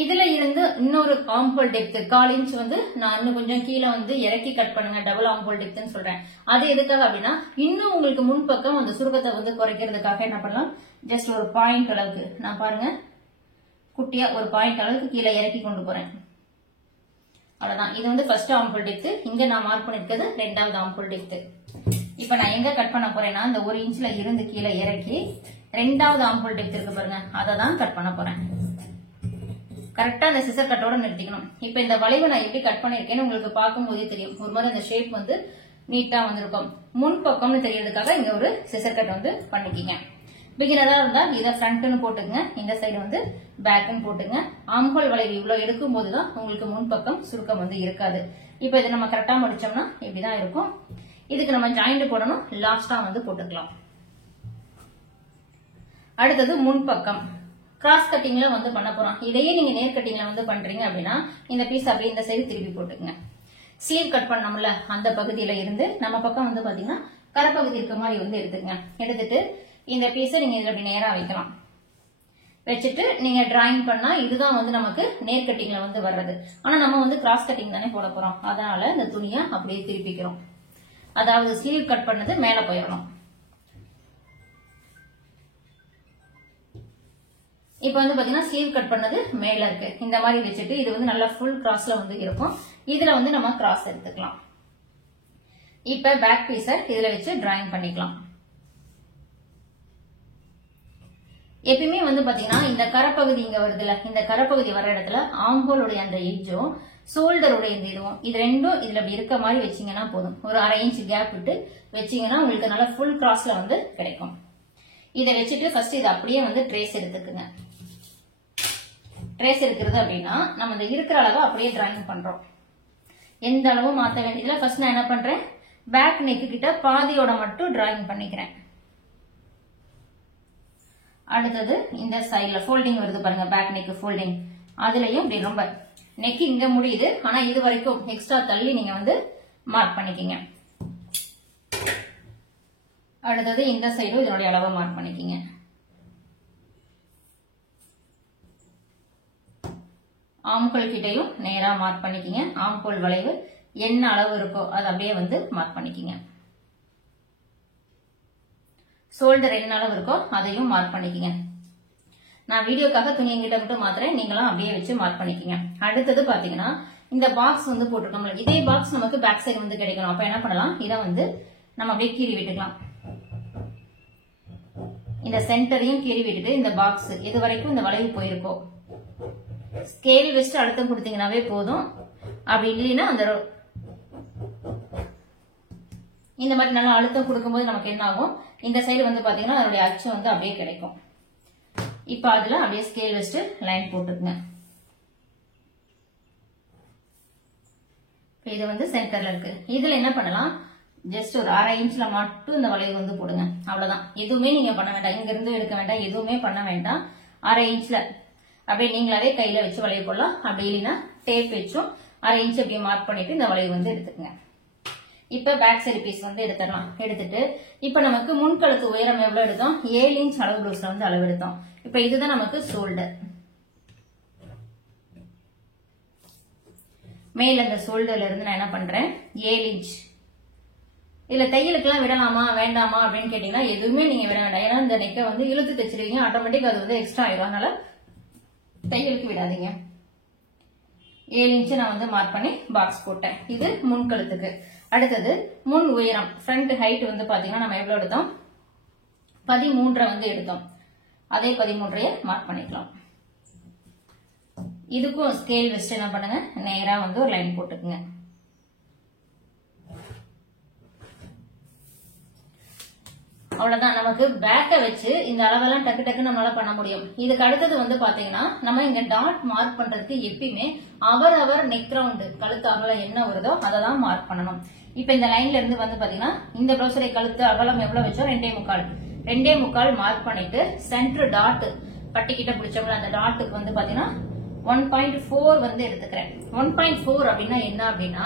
இதுல இருந்து இன்னொரு ஆம்போல் டெப்த் 1/4 இன்ச் வந்து நான் இன்னும் கொஞ்சம் கீழே வந்து இறக்கி கட் பண்ணுங்க, டபுள் ஆம்போல் டெப்த்னு சொல்றேன். அது எதுக்காக அப்படின்னா இன்னும் உங்களுக்கு முன்பக்கம் அந்த சுருக்கத்தை வந்து குறைக்கிறதுக்காக என்ன பண்ணலாம், ஜஸ்ட் ஒரு பாயிண்ட் அளவுக்கு நான் பாருங்க குட்டியா ஒரு பாயிண்ட் அளவுக்கு கீழே இறக்கி கொண்டு போறேன். அவ்வளவுதான். இது வந்து ஃபர்ஸ்ட் ஆம்போல் டெப்த். இங்க நான் மார்க் பண்ணிருக்கிறது 2வது ஆம்போல் டெப்த். இப்ப நான் எங்க கட் பண்ண போறேன்னா இந்த 1 இன்ச்ல இருந்து கீழே இறக்கி 2வது ஆம்போல் டெப்த் இருக்கு பாருங்க, அதை தான் கட் பண்ண போறேன். கரெக்டா அந்த சிசர் கட்டோட நிறுத்திக்கணும். இப்ப இந்த வளைவை நான் எப்படி கட் பண்ணிருக்கேன்னு உங்களுக்கு பார்க்கும் போதே தெரியும். ஒரு மாதிரி அந்த ஷேப் வந்து நீட்டா வந்திருக்கும். முன் பக்கம்னு தெரியறதுக்காக இங்க ஒரு சிசர் கட் வந்து பண்ணிக்கிங்க. பிகினரா இருந்தா இதை ஃப்ரண்ட்னு போட்டுங்க, இந்த சைடு வந்து பேக்னு போட்டுங்க. ஆம்ஹோல் வளைவு இவ்வளவு எடுக்கும் போதுதான் உங்களுக்கு முன்பக்கம் சுருக்கம் வந்து இருக்காது. இப்ப இதை நம்ம கரெக்டா முடிச்சோம்னா இப்படிதான் இருக்கும். இதுக்கு நம்ம ஜாயிண்ட் போடணும், லாஸ்டா வந்து போட்டுக்கலாம். அடுத்தது முன்பக்கம் கிராஸ் கட்டிங்ல வந்து பண்ண போறோம். இதையே நீங்க நேர் கட்டிங்ல வந்து பண்றீங்க அப்படின்னா இந்த பீஸ் அப்படியே இந்த சைடு திருப்பி போட்டுக்கங்க. ஸ்லீவ் கட் பண்ணோம்ல அந்த பகுதியில இருந்து நம்ம பக்கம் வந்து பாத்தீங்கன்னா கரப்பகுதி இருக்க மாதிரி வந்து எடுத்துக்கங்க. எடுத்துட்டு இந்த பீஸை நீங்க இதுல அப்படி நேரா வைக்கலாம். வச்சுட்டு நீங்க டிராயிங் பண்ணா இதுதான் வந்து நமக்கு நேர் கட்டிங்ல வந்து வர்றது. ஆனா நம்ம வந்து கிராஸ் கட்டிங் தானே போட போறோம், அதனால இந்த துணியை அப்படியே திருப்பிக்கிறோம். அதாவது ஸ்லீவ் கட் பண்ணது மேல போயிடணும். இப்ப வந்து பாத்தீங்கன்னா ஸ்லீவ் கட் பண்ணது மேல இருக்கு. இந்த மாதிரி வச்சுட்டு இது வந்து நல்லா ஃபுல் கிராஸ்ல வந்து இருக்கும். இதுல வந்து நம்ம கிராஸ் எடுத்துக்கலாம். இப்ப பேக் பீஸை இதுல வச்சு டிராயிங் பண்ணிக்கலாம். எப்பயுமே வந்து பாத்தீங்கன்னா இந்த கரப்பகுதி இங்க வருதுல, இந்த கரப்பகுதி வர இடத்துல ஆம்போலுடைய அந்த எட்ஜும் ஷோல்டருடைய இந்த இதுவும் இது ரெண்டும் இதுல அப்படி இருக்க மாதிரி வச்சீங்கன்னா போதும். ஒரு 1/2 இன்ச் கேப் விட்டு வச்சீங்கன்னா உங்களுக்கு நல்லா ஃபுல் கிராஸ்ல வந்து கிடைக்கும். இதை வச்சுட்டு ஃபர்ஸ்ட் இதை அப்படியே வந்து ட்ரேஸ் எடுத்துக்குங்க. ட்ரேஸ் எடுக்கிறது அப்படின்னா நம்ம இந்த இருக்கிற அளவை அப்படியே டிராயிங் பண்றோம். எந்த அளவும் மாற்ற வேண்டியதுல. ஃபர்ஸ்ட் நான் என்ன பண்றேன், பேக் நெக்கு கிட்ட பாதியோட மட்டும் டிராயிங் பண்ணிக்கிறேன். அடுத்தது இந்த சைட்ல ஃபோல்டிங் வருது பாருங்க, பேக் நெக் ஃபோல்டிங், அதுலயும் இப்படி ரொம்ப நெக் இங்க முடியுது, ஆனா இது வரைக்கும் எக்ஸ்ட்ரா தள்ளி நீங்க வந்து மார்க் பண்ணிக்கிங்க. அடுத்தது இந்த சைடும் இதனுடைய அளவை மார்க் பண்ணிக்கிங்க. ஆம்கோல் கிட்டையும் நேரா மார்க் பண்ணிக்கிங்க. ஆம்கோல் வளைவு என்ன அளவு இருக்கோ அது அப்படியே வந்து மார்க் பண்ணிக்கிங்க. ஷோல்டர் என்ன அளவு இருக்கோ அதையும் மார்க் பண்ணிக்கிங்க. நான் வீடியோக்காக துணி எங்கிட்ட மட்டும் மாத்திரேன், நீங்களும் அப்படியே வச்சு மார்க் பண்ணிக்கிங்க. அடுத்தது பாத்தீங்கன்னா இந்த பாக்ஸ் வந்து போட்டிருக்கோம்ல, இதே பாக்ஸ் நமக்கு பேக் சைடு வந்து கிடைக்கணும். அப்ப என்ன பண்ணலாம், இதை வந்து நம்ம அப்படியே கீறி விட்டுக்கலாம். இந்த சென்டரையும் கீறி விட்டுட்டு இந்த பாக்ஸ் இது வரைக்கும் இந்த வளைவு போயிருக்கோம் ஸ்கேல் வச்சு அழுத்தம் கொடுத்தீங்கன்னாவே போதும். அப்படி இல்லைன்னா அந்த இந்த மாதிரி நல்லா அழுத்தம் கொடுக்கும்போது நமக்கு என்ன ஆகும், இந்த சைடு வந்து பாத்தீங்கன்னா அதனுடைய அச்சு வந்து அப்படியே கிடைக்கும். இப்ப அதுல அப்படியே ஸ்கேல் வச்சுட்டு லைன் போட்டுக்குங்க. இது வந்து சென்டர்ல இருக்கு. இதுல என்ன பண்ணலாம், ஜஸ்ட் ஒரு 1/2 இன்ச்ல மட்டும் இந்த வளைவு வந்து போடுங்க. அவ்வளவுதான். எதுவுமே நீங்க பண்ண வேண்டாம், இங்க இருந்து எடுக்க வேண்டாம், எதுவுமே பண்ண வேண்டாம். 1/2 இன்ச்ல அப்படியே நீங்களாவே கையில வச்சு வளைவு போடலாம். அப்படி இல்லைன்னா டேப் வச்சும் 1/2 இன்ச் அப்படியே மார்க் பண்ணிட்டு இந்த வளைவு வந்து எடுத்துக்கங்க. இப்ப பேக் சைடு பீஸ் வந்து எடுத்துடலாம். எடுத்துட்டு இப்ப நமக்கு முன்கழுத்து உயரம் எவ்வளவு எடுத்தோம், 7 இன்ச் அளவு ப்ளவுஸ்ல வந்து அளவு எடுத்தோம். இப்ப இதுதான் நமக்கு ஷோல்டர். மேல இந்த ஷோல்டர்ல இருந்து நான் என்ன பண்றேன், 7 இன்ச். இதுல தையலுக்கு எல்லாம் விடலாமா வேண்டாமா அப்படின்னு கேட்டீங்கன்னா எதுவுமே நீங்க விட வேண்டாம். ஏன்னா இந்த நெக்கை வந்து இழுத்து தைச்சிருவீங்க, ஆட்டோமேட்டிக் அது வந்து எக்ஸ்ட்ரா ஆயிடும். அதனால தையலுக்கு விடாதீங்க. 7 இன்ச் நான் வந்து மார்க் பண்ணி பாக்ஸ் போட்டேன். இது முன்கழுத்துக்கு. அடுத்தது முன் உயரம், ஃப்ரண்ட் ஹைட் வந்து பாத்தீங்கன்னா நம்ம எவ்வளவு எடுத்தோம், 13 வந்து எடுத்தோம். அதே 13 மார்க் பண்ணிக்கலாம். இதுக்கும் ஸ்கேல் வச்சு என்ன பண்ணுங்க, நேரா வந்து ஒரு லைன் போட்டுக்குங்க. அவ்வளவுதான். நமக்கு பேக்கை வச்சு இந்த அளவெல்லாம் டக்கு டக்கு நம்மளால பண்ண முடியும். இதுக்கு அடுத்தது வந்து பாத்தீங்கன்னா நம்ம இங்க டாட் மார்க் பண்றதுக்கு எப்பயுமே அவரவர் நெக் ரவுண்ட் கழுத்து அகலம் என்ன வருதோ அதை தான் மார்க் பண்ணணும். இப்ப இந்த லைன்ல இருந்து வந்து பாத்தீங்கன்னா இந்த ப்ளவுஸுடைய கழுத்து அகலம் எவ்வளவு வச்சோம், 2.25 மார்க் பண்ணிட்டு சென்டர் டாட் பட்டிக்கிட்ட பிடிச்சோம்ல அந்த டாட்டுக்கு வந்து பாத்தீங்கன்னா 1.4 வந்து எடுத்துக்கிறேன். 1.4 அப்படின்னா என்ன அப்படின்னா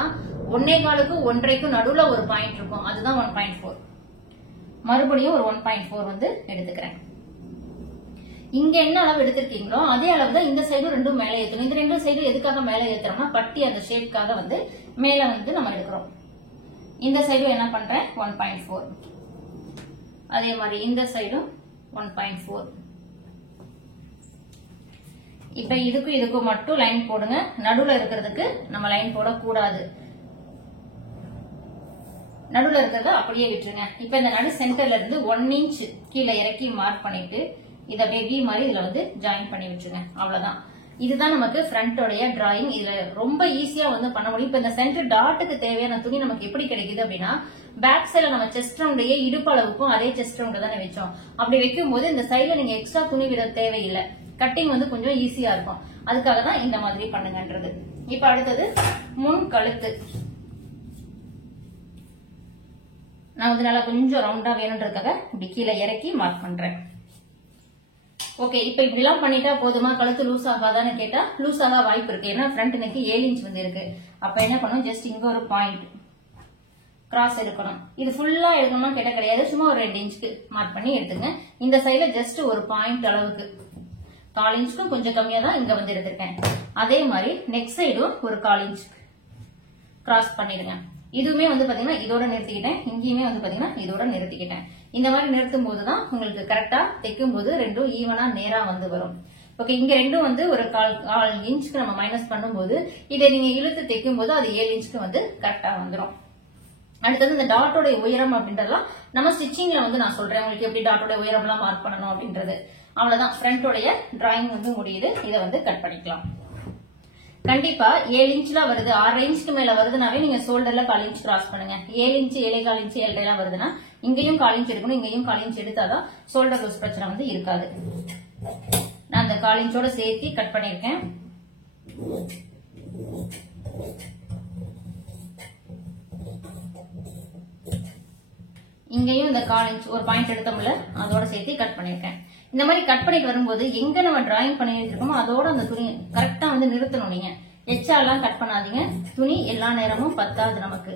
1.25க்கும் 1.5க்கும் நடுவுல ஒரு பாயிண்ட் இருக்கும், அதுதான் 1.4. மறுபடியும் ஒரு 1.4 வந்து எடுத்துக்கிறேன். இங்க என்ன அளவு எடுத்திருக்கீங்களோ அதே அளவு தான் இந்த சைடும் ரெண்டும் மேலே ஏற்றணும். இந்த ரெண்டு சைடும் எதுக்காக மேலே ஏற்றுறோம்னா பட்டி அந்த ஷேப்காக வந்து மேல வந்து நம்ம எடுக்கிறோம். இந்த சைடும் என்ன பண்றேன் 1.4, அதே மாதிரி இந்த சைடும் 1.4. இப்ப இதுக்கும் மட்டும் லைன் போடுங்க. நடுவுல இருக்கிறதுக்கு நம்ம லைன் போடக்கூடாது. நடுவுல இருக்கிறத அப்படியே விட்டுருங்க. இப்ப இந்த நடு சென்டர்ல இருந்து 1 இன்ச் கீழே இறக்கி மார்க் பண்ணிட்டு இத பேபி மாதிரி இதுல வந்து ஜாயின் பண்ணி விட்டுருங்க. அவ்வளவுதான். இதுதான் நமக்கு ஃப்ரண்டோடைய டிராயிங். இதுல ரொம்ப ஈஸியா வந்து பண்ண முடியும். இப்ப இந்த சென்டர் டாட்டுக்கு தேவையான துணி நமக்கு எப்படி கிடைக்குது அப்படின்னா, பேக் சைட்ல நம்ம செஸ்ட் ரவுண்டையே இடுப்பு அளவுக்கும் அதே செஸ்ட் ரவுண்ட் தானே வச்சோம். அப்படி வைக்கும் போது இந்த சைட்ல நீங்க எக்ஸ்ட்ரா துணி விட தேவையில்லை. கட்டிங் வந்து கொஞ்சம் ஈஸியா இருக்கும். அதுக்காக தான் இந்த மாதிரி பண்ணுங்கன்றது. இப்ப அடுத்தது முன் கழுத்து. நான் வந்து நல்லா கொஞ்சம் ரவுண்டா வேணுன்றதுக்காக இப்படி கீழே இறக்கி மார்க் பண்றேன். ஓகே, இப்ப இப்படி எல்லாம் பண்ணிட்டா போதுமா? கழுத்து லூஸ் ஆகாதான்னு கேட்டா லூஸ் ஆக வாய்ப்பு இருக்கு. ஏன்னா ஃப்ரண்ட் நெக் 7 இன்ச் வந்து இருக்கு. அப்ப என்ன பண்ணும், ஜஸ்ட் இங்க ஒரு பாயிண்ட் கிராஸ் எடுக்கணும். இது ஃபுல்லா எடுக்கணும்னா கேட்ட கிடையாது. சும்மா ஒரு 2 இன்ச்சுக்கு மார்க் பண்ணி எடுத்துங்க. இந்த சைடுல ஜஸ்ட் ஒரு பாயிண்ட் அளவுக்கு 4 இன்ச்சுக்கும் கொஞ்சம் கம்மியா தான் இங்க வந்து எடுத்திருக்கேன். அதே மாதிரி நெக்ஸ்ட் சைடும் ஒரு 1/4 இன்ச் கிராஸ் பண்ணிடுங்க. இதுவுமே வந்து பாத்தீங்கன்னா இதோட நிறுத்திக்கிட்டேன். இங்கேயுமே வந்து பாத்தீங்கன்னா இதோட நிறுத்திக்கிட்டேன். இந்த மாதிரி நிறுத்தும் போதுதான் உங்களுக்கு கரெக்டா தைக்கும் போது ரெண்டும் ஈவனா நேரா வந்து வரும். ஓகே, இங்க ரெண்டும் வந்து ஒரு 1/4 இன்ச்சுக்கு நம்ம மைனஸ் பண்ணும்போது இதை நீங்க இழுத்து தைக்கும் போது அது 7 இன்ச்சுக்கு வந்து கரெக்டா வந்துடும். அடுத்தது இந்த டாட்டோட உயரம் அப்படின்றதெல்லாம் நம்ம ஸ்டிச்சிங்ல வந்து நான் சொல்றேன் உங்களுக்கு எப்படி டாட்டோட உயரம் எல்லாம் மார்க் பண்ணணும் அப்படின்றது. அவ்வளவுதான், ஃப்ரண்டோடைய டிராயிங் வந்து முடியுது. இதை வந்து கட் பண்ணிக்கலாம். கண்டிப்பா 7 இன்ச்ல வருது, 6 இன்ச்சுக்கு மேல வருதுனாவே நீங்க ஷோல்டர்ல 1/4 இன்ச் கிராஸ் பண்ணுங்க. 7 இன்ச் 7.25 இன்ச் 7 எல்லாம் வருதுன்னா இங்கேயும் 1/4 இன்ச் எடுக்கணும், இங்கேயும் 1/4 இன்ச் எடுத்தாதான் ஷோல்டர் லூஸ் பிரச்சனை வந்து இருக்காது. நான் அந்த 1/4 இன்ச்சோட சேர்த்து கட் பண்ணிருக்கேன். இங்கேயும் இந்த 1/4 இன்ச் ஒரு பாயிண்ட் எடுத்தோம்ல அதோட சேர்த்து கட் பண்ணிருக்கேன். இந்த மாதிரி கட் பண்ணிட்டு வரும்போது எங்க நம்ம டிராயிங் பண்ணிட்டு இருக்கோமோ அதோட அந்த துணி கரெக்டா வந்து நிறுத்தணும். நீங்க எச்சாலாம் கட் பண்ணாதீங்க. துணி எல்லா நேரமும் பத்தாது நமக்கு.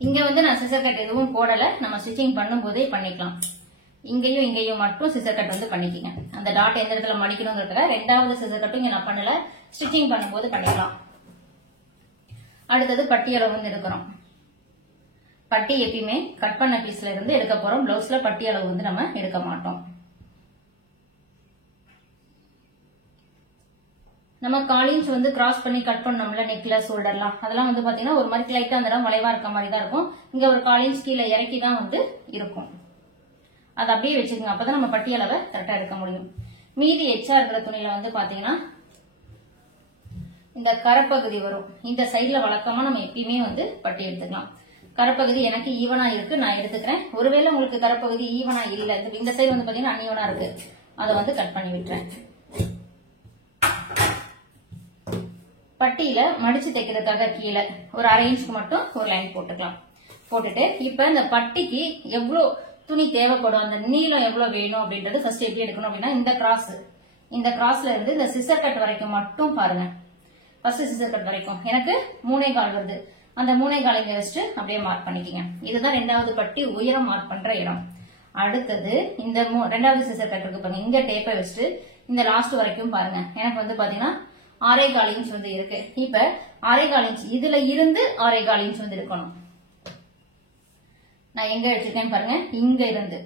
இங்க வந்து நான் சிசர் கட் எதுவும் போடல. நம்ம ஸ்டிச்சிங் பண்ணும் போதே பண்ணிக்கலாம். இங்கேயும் இங்கேயும் மட்டும் சிசர் கட் வந்து பண்ணிக்கங்க. அந்த டாட் எந்த இடத்துல மடிக்கணுங்கிறதுல ரெண்டாவது சிசர் கட்டும் இங்க நான் பண்ணல. ஸ்டிச்சிங் பண்ணும்போது பண்ணிக்கலாம். அடுத்தது பட்டி அளவு வந்து எடுக்கிறோம். பட்டி எப்பயுமே கட் பண்ண பீஸ்ல இருந்து எடுக்க போறோம். பிளவுஸ்ல பட்டி அளவு வந்து நம்ம எடுக்க மாட்டோம். நம்ம 1/4 இன்ச் வந்து கிராஸ் பண்ணி கட் பண்ணோம்ல நெக்ல ஷோல்டர்லாம், அதெல்லாம் வந்து பாத்தீங்கன்னா ஒரு மாதிரி லைட்டா அந்த இடம் வளைவா இருக்க மாதிரி தான் இருக்கும். இங்க ஒரு 1/4 இன்ச் கீழே இறக்கி தான் வந்து இருக்கும். அதை அப்படியே வச்சுக்கோங்க. அப்பதான் நம்ம பட்டி அளவை கரெக்டா எடுக்க முடியும். மீதி எச்சா இருக்கிற துணியில வந்து பாத்தீங்கன்னா இந்த கரப்பகுதி வரும். இந்த சைட்ல வழக்கமா நம்ம எப்பயுமே வந்து பட்டி எடுத்துக்கலாம். கரப்பகுதி எனக்கு ஈவனா இருக்கு, நான் எடுத்துக்கிறேன். ஒருவேளை உங்களுக்கு கரப்பகுதி ஈவனா இல்ல, இந்த சைடு வந்து பாத்தீங்கன்னா அன்ஈவனா இருக்கு, அதை வந்து கட் பண்ணி விட்டுறேன். பட்டியில மடிச்சு தைக்கிறதுக்காக கீழே ஒரு 1/2 இன்ச்சுக்கு மட்டும் ஒரு லைன் போட்டுக்கலாம். போட்டுட்டு இப்ப இந்த பட்டிக்கு எவ்வளவு துணி தேவைப்படும், அந்த நீளம் எவ்வளவு வேணும் அப்படின்றது ஃபர்ஸ்ட் எப்படி எடுக்கணும் அப்படின்னா, இந்த கிராஸ்ல இருந்து இந்த சிசர் கட் வரைக்கும் மட்டும் பாருங்க. ஃபர்ஸ்ட் சிசர் கட் வரைக்கும் எனக்கு 3.25 வருது. அந்த 3.25 இங்க வச்சுட்டு அப்படியே மார்க் பண்ணிக்கங்க. இதுதான் ரெண்டாவது பட்டி உயரம் மார்க் பண்ற இடம். அடுத்தது இந்த ரெண்டாவது சிசர் கட் இருக்கு பாருங்க, இங்க டேப்பை வச்சுட்டு இந்த லாஸ்ட் வரைக்கும் பாருங்க. எனக்கு வந்து பாத்தீங்கன்னா 6.25 இன்ச் வந்து இருக்கு. இப்ப 6.25 இன்ச் இதுல இருந்து 6.25 இன்ச் வந்து இருக்கணும். நான் எங்க எடுத்துட்டேன் பாருங்க, இங்க இருந்து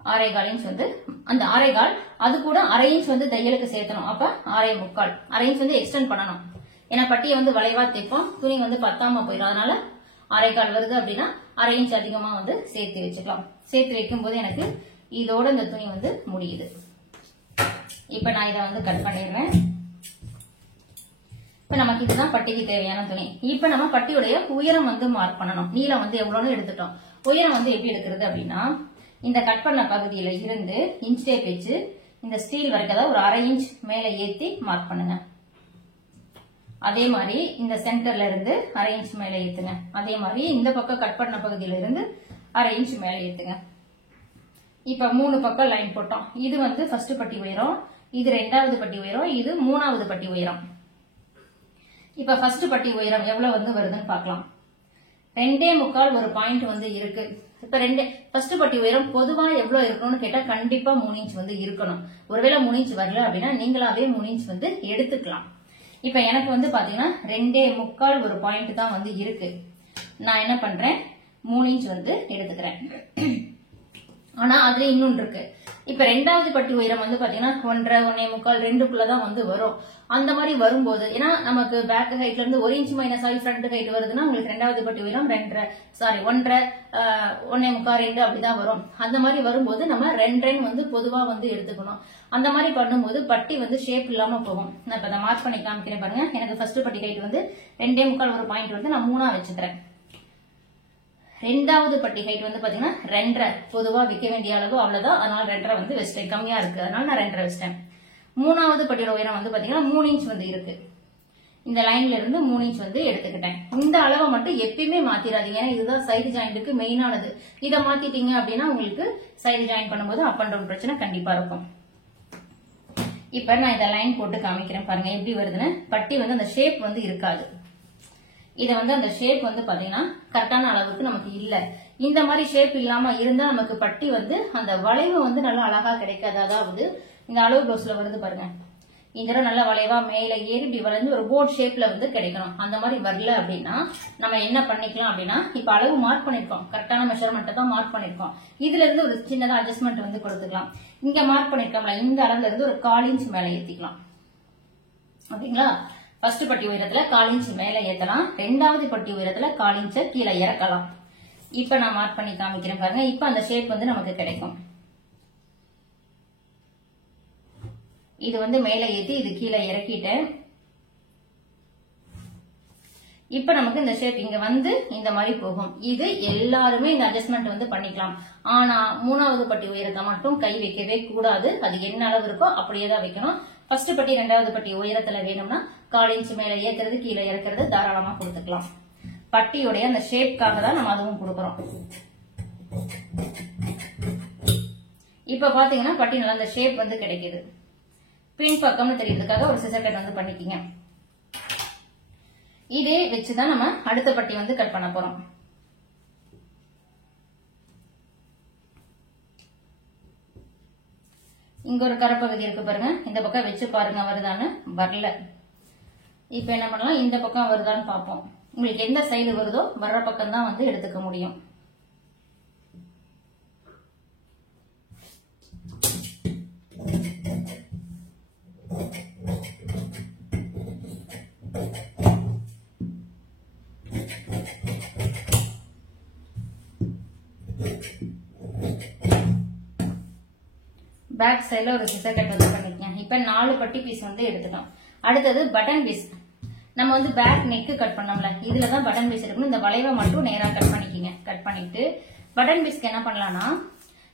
6.25 இன்ச் வந்து அந்த 6.25 அது கூட 1/2 இன்ச் வந்து தையலுக்கு சேர்த்தணும். அப்ப 6.25 1/2 இன்ச் வந்து எக்ஸ்டெண்ட் பண்ணணும். ஏன்னா பட்டியை வந்து வளைவா தைப்போம், துணி வந்து பத்தாம போயிடும். அதனால 6.25 வருது அப்படின்னா 1/2 இன்ச் அதிகமா வந்து சேர்த்து வச்சுக்கலாம். சேர்த்து வைக்கும் போது எனக்கு இதோட இந்த துணி வந்து முடியுது. இப்ப நான் இதை வந்து கட் பண்ணிடுறேன். இப்ப நமக்கு இதுதான் பட்டிக்கு தேவையான துணி. இப்ப நம்ம பட்டியுடைய உயரம் வந்து மார்க் பண்ணணும். நீளம் வந்து எவ்வளவுன்னு எடுத்துட்டோம். உயரம் வந்து எப்படி எடுக்கிறது அப்படின்னா, இந்த கட் பண்ண பகுதியில இருந்து இன்ச் டேப் வச்சு இந்த ஸ்டீல் வரைக்கும் அதாவது ஒரு 1/2 இன்ச் மேல ஏத்தி மார்க் பண்ணுங்க. அதே மாதிரி இந்த சென்டர்ல இருந்து 1/2 இன்ச் மேல ஏத்துங்க. அதே மாதிரி இந்த பக்கம் கட் பண்ண பகுதியில இருந்து 1/2 இன்ச் மேல ஏத்துங்க. இப்ப 3 பக்கம் லைன் போட்டோம். இது வந்து ஃபர்ஸ்ட் பட்டி உயரம், இது 2வது பட்டி உயரம், இது 3வது பட்டி உயரம். இப்ப ஃபர்ஸ்ட் பட்டி உயரம் எவ்வளவு வந்து வருதுன்னு பார்க்கலாம். 2.25 ஒரு பாயிண்ட் வந்து இருக்கு. இப்ப ஃபர்ஸ்ட் பட்டி உயரம் பொதுவா எவ்வளவு இருக்கணும்னு கேட்டா கண்டிப்பா 3 இன்ச் வந்து இருக்கணும். ஒருவேளை 3 இன்ச் வரல அப்படின்னா நீங்களாவே 3 இன்ச் வந்து எடுத்துக்கலாம். இப்ப எனக்கு வந்து பாத்தீங்கன்னா 2.25 ஒரு பாயிண்ட் தான் வந்து இருக்கு. நான் என்ன பண்றேன், 3 இன்ச் வந்து எடுத்துக்கிறேன். ஆனா அதுல இன்னொன்று இருக்கு. இப்ப 2வது பட்டி உயரம் வந்து பாத்தீங்கன்னா 1.5, 1.25, 2க்குள்ளதான் வந்து வரும். அந்த மாதிரி வரும்போது ஏன்னா நமக்கு பேக் ஹைட்ல இருந்து 1 இன்ச் மைனஸ் ஆகி ஃப்ரண்ட் ஹைட் வருதுன்னா உங்களுக்கு 2வது பட்டி உயரம் 1.5, 1.25, 2 அப்படிதான் வரும். அந்த மாதிரி வரும்போது நம்ம 2 வந்து பொதுவா வந்து எடுத்துக்கணும். அந்த மாதிரி பண்ணும்போது பட்டி வந்து ஷேப் இல்லாம போகும். நான் இப்ப அதை மார்க் பண்ணி காமிக்கிறேன் பாருங்க. எனக்கு ஃபர்ஸ்ட் பட்டி ஹைட் வந்து 2.25 ஒரு பாயிண்ட் வந்து நான் 3ஆ வச்சுக்கிறேன். 2வது பட்டி ஹைட் வந்து பாத்தீங்கன்னா 2.5 பொதுவா வைக்க வேண்டிய அளவு அவ்வளவுதான். அதனால 2.5 வந்து வச்சிட்டேன். கம்மியா இருக்கு அதனால நான் 2.5 வச்சிட்டேன். 3வது பட்டியோட உயரம் வந்து பாத்தீங்கன்னா 3 இன்ச் வந்து இருக்கு. இந்த லைன்ல இருந்து 3 இன்ச் வந்து எடுத்துக்கிட்டேன். இந்த அளவை மட்டும் எப்பயுமே மாத்திராதீங்க. ஏன்னா இதுதான் சைடு ஜாயிண்ட்டுக்கு மெயினானது. இதை மாத்திட்டீங்க அப்படின்னா உங்களுக்கு சைடு ஜாயின் பண்ணும்போது அப் அண்ட் டவுன் பிரச்சனை கண்டிப்பா இருக்கும். இப்ப நான் இதை லைன் போட்டு காமிக்கிறேன் பாருங்க எப்படி வருதுன்னு. பட்டி வந்து அந்த ஷேப் வந்து இருக்காது. இத வந்து அந்த ஷேப் வந்து பாத்தீங்கன்னா கரெக்டான அளவுக்கு நமக்கு இல்ல. இந்த மாதிரி ஷேப் இல்லாம இருந்தா நமக்கு பட்டி வந்து அந்த வளைவு வந்து நல்லா அழகா கிடைக்காது. அதாவது இந்த அளவு ப்ளவுஸ்ல வருது பாருங்க, இந்த தடவை நல்லா வளைவா மேல ஏறி இப்படி வளைஞ்சு ஒரு போர்ட் ஷேப்ல வந்து கிடைக்கணும். அந்த மாதிரி வரல அப்படின்னா நம்ம என்ன பண்ணிக்கலாம் அப்படின்னா, இப்ப அளவு மார்க் பண்ணிருக்கோம், கரெக்டான மெஷர்மெண்ட் தான் மார்க் பண்ணிருக்கோம். இதுல இருந்து ஒரு சின்னதா அட்ஜஸ்ட்மெண்ட் வந்து கொடுத்துக்கலாம். இங்க மார்க் பண்ணிருக்கோம்ல, இந்த அளவுல இருந்து ஒரு 1/4 இன்ச் மேல ஏத்திக்கலாம். ஓகேங்களா? ஃபர்ஸ்ட் பட்டி உயரத்துல 1/4 இன்ச் மேல ஏத்தலாம். 2வது பட்டி உயரத்துல 1/4 இன்ச் கீழே இறக்கலாம். இப்ப நான் மார்க் பண்ணி காமிக்கிறேன் பாருங்க. இப்ப அந்த ஷேப் வந்து நமக்கு கிடைக்கும். இது வந்து மேல ஏத்தி இது கீழே இறக்கிட்டேன். இப்ப நமக்கு இந்த ஷேப் இங்க வந்து இந்த மாதிரி போகும். இது எல்லாருமே இந்த அட்ஜஸ்ட்மெண்ட் வந்து பண்ணிக்கலாம். ஆனா 3வது பட்டி உயரத்தை மட்டும் கை வைக்கவே கூடாது. அது என்ன அளவு இருக்கோ அப்படியே தான் வைக்கணும். ஃபர்ஸ்ட் பட்டி 2வது பட்டி உயரத்துல வேணும்னா 1/4 இன்ச் மேல ஏத்துறது கீழே இறக்குறது தாராளமா கொடுத்துக்கலாம். பட்டியுடைய அந்த ஷேப்காக தான் நம்ம அதுவும் கொடுக்கறோம். இப்ப பாத்தீங்கன்னா பட்டி நல்லா அந்த ஷேப் வந்து கிடைக்குது. பின் பக்கம்னு தெரியறதுக்காக ஒரு சிசர் கட் வந்து பண்ணிக்கிங்க. இதே வச்சுதான் நம்ம அடுத்த பட்டி வந்து கட் பண்ண போறோம். இங்க ஒரு கரைப்பகுதி இருக்கு பாருங்க. இந்த பக்கம் வச்சு பாருங்க வருதான்னு. வரல. இப்ப என்ன பண்ணலாம், இந்த பக்கம் வருதான்னு பார்ப்போம். உங்களுக்கு எந்த சைடு வருதோ வர்ற பக்கம் தான் வந்து எடுத்துக்க முடியும். பேக் சைடுல ஒரு சிசர் கட் வந்து பண்ணிருக்கேன். இப்ப 4 பட்டி பீஸ் வந்து எடுத்துக்கலாம். அடுத்தது பட்டன் பீஸ். நம்ம வந்து பேக் நெக் கட் பண்ணோம்ல, இதுலதான் பட்டன் பீஸ் எடுக்கணும். இந்த வளைவை மட்டும் நேரா கட் பண்ணிக்கிங்க. கட் பண்ணிட்டு பட்டன் பீஸ்க்கு என்ன பண்ணலாம்னா,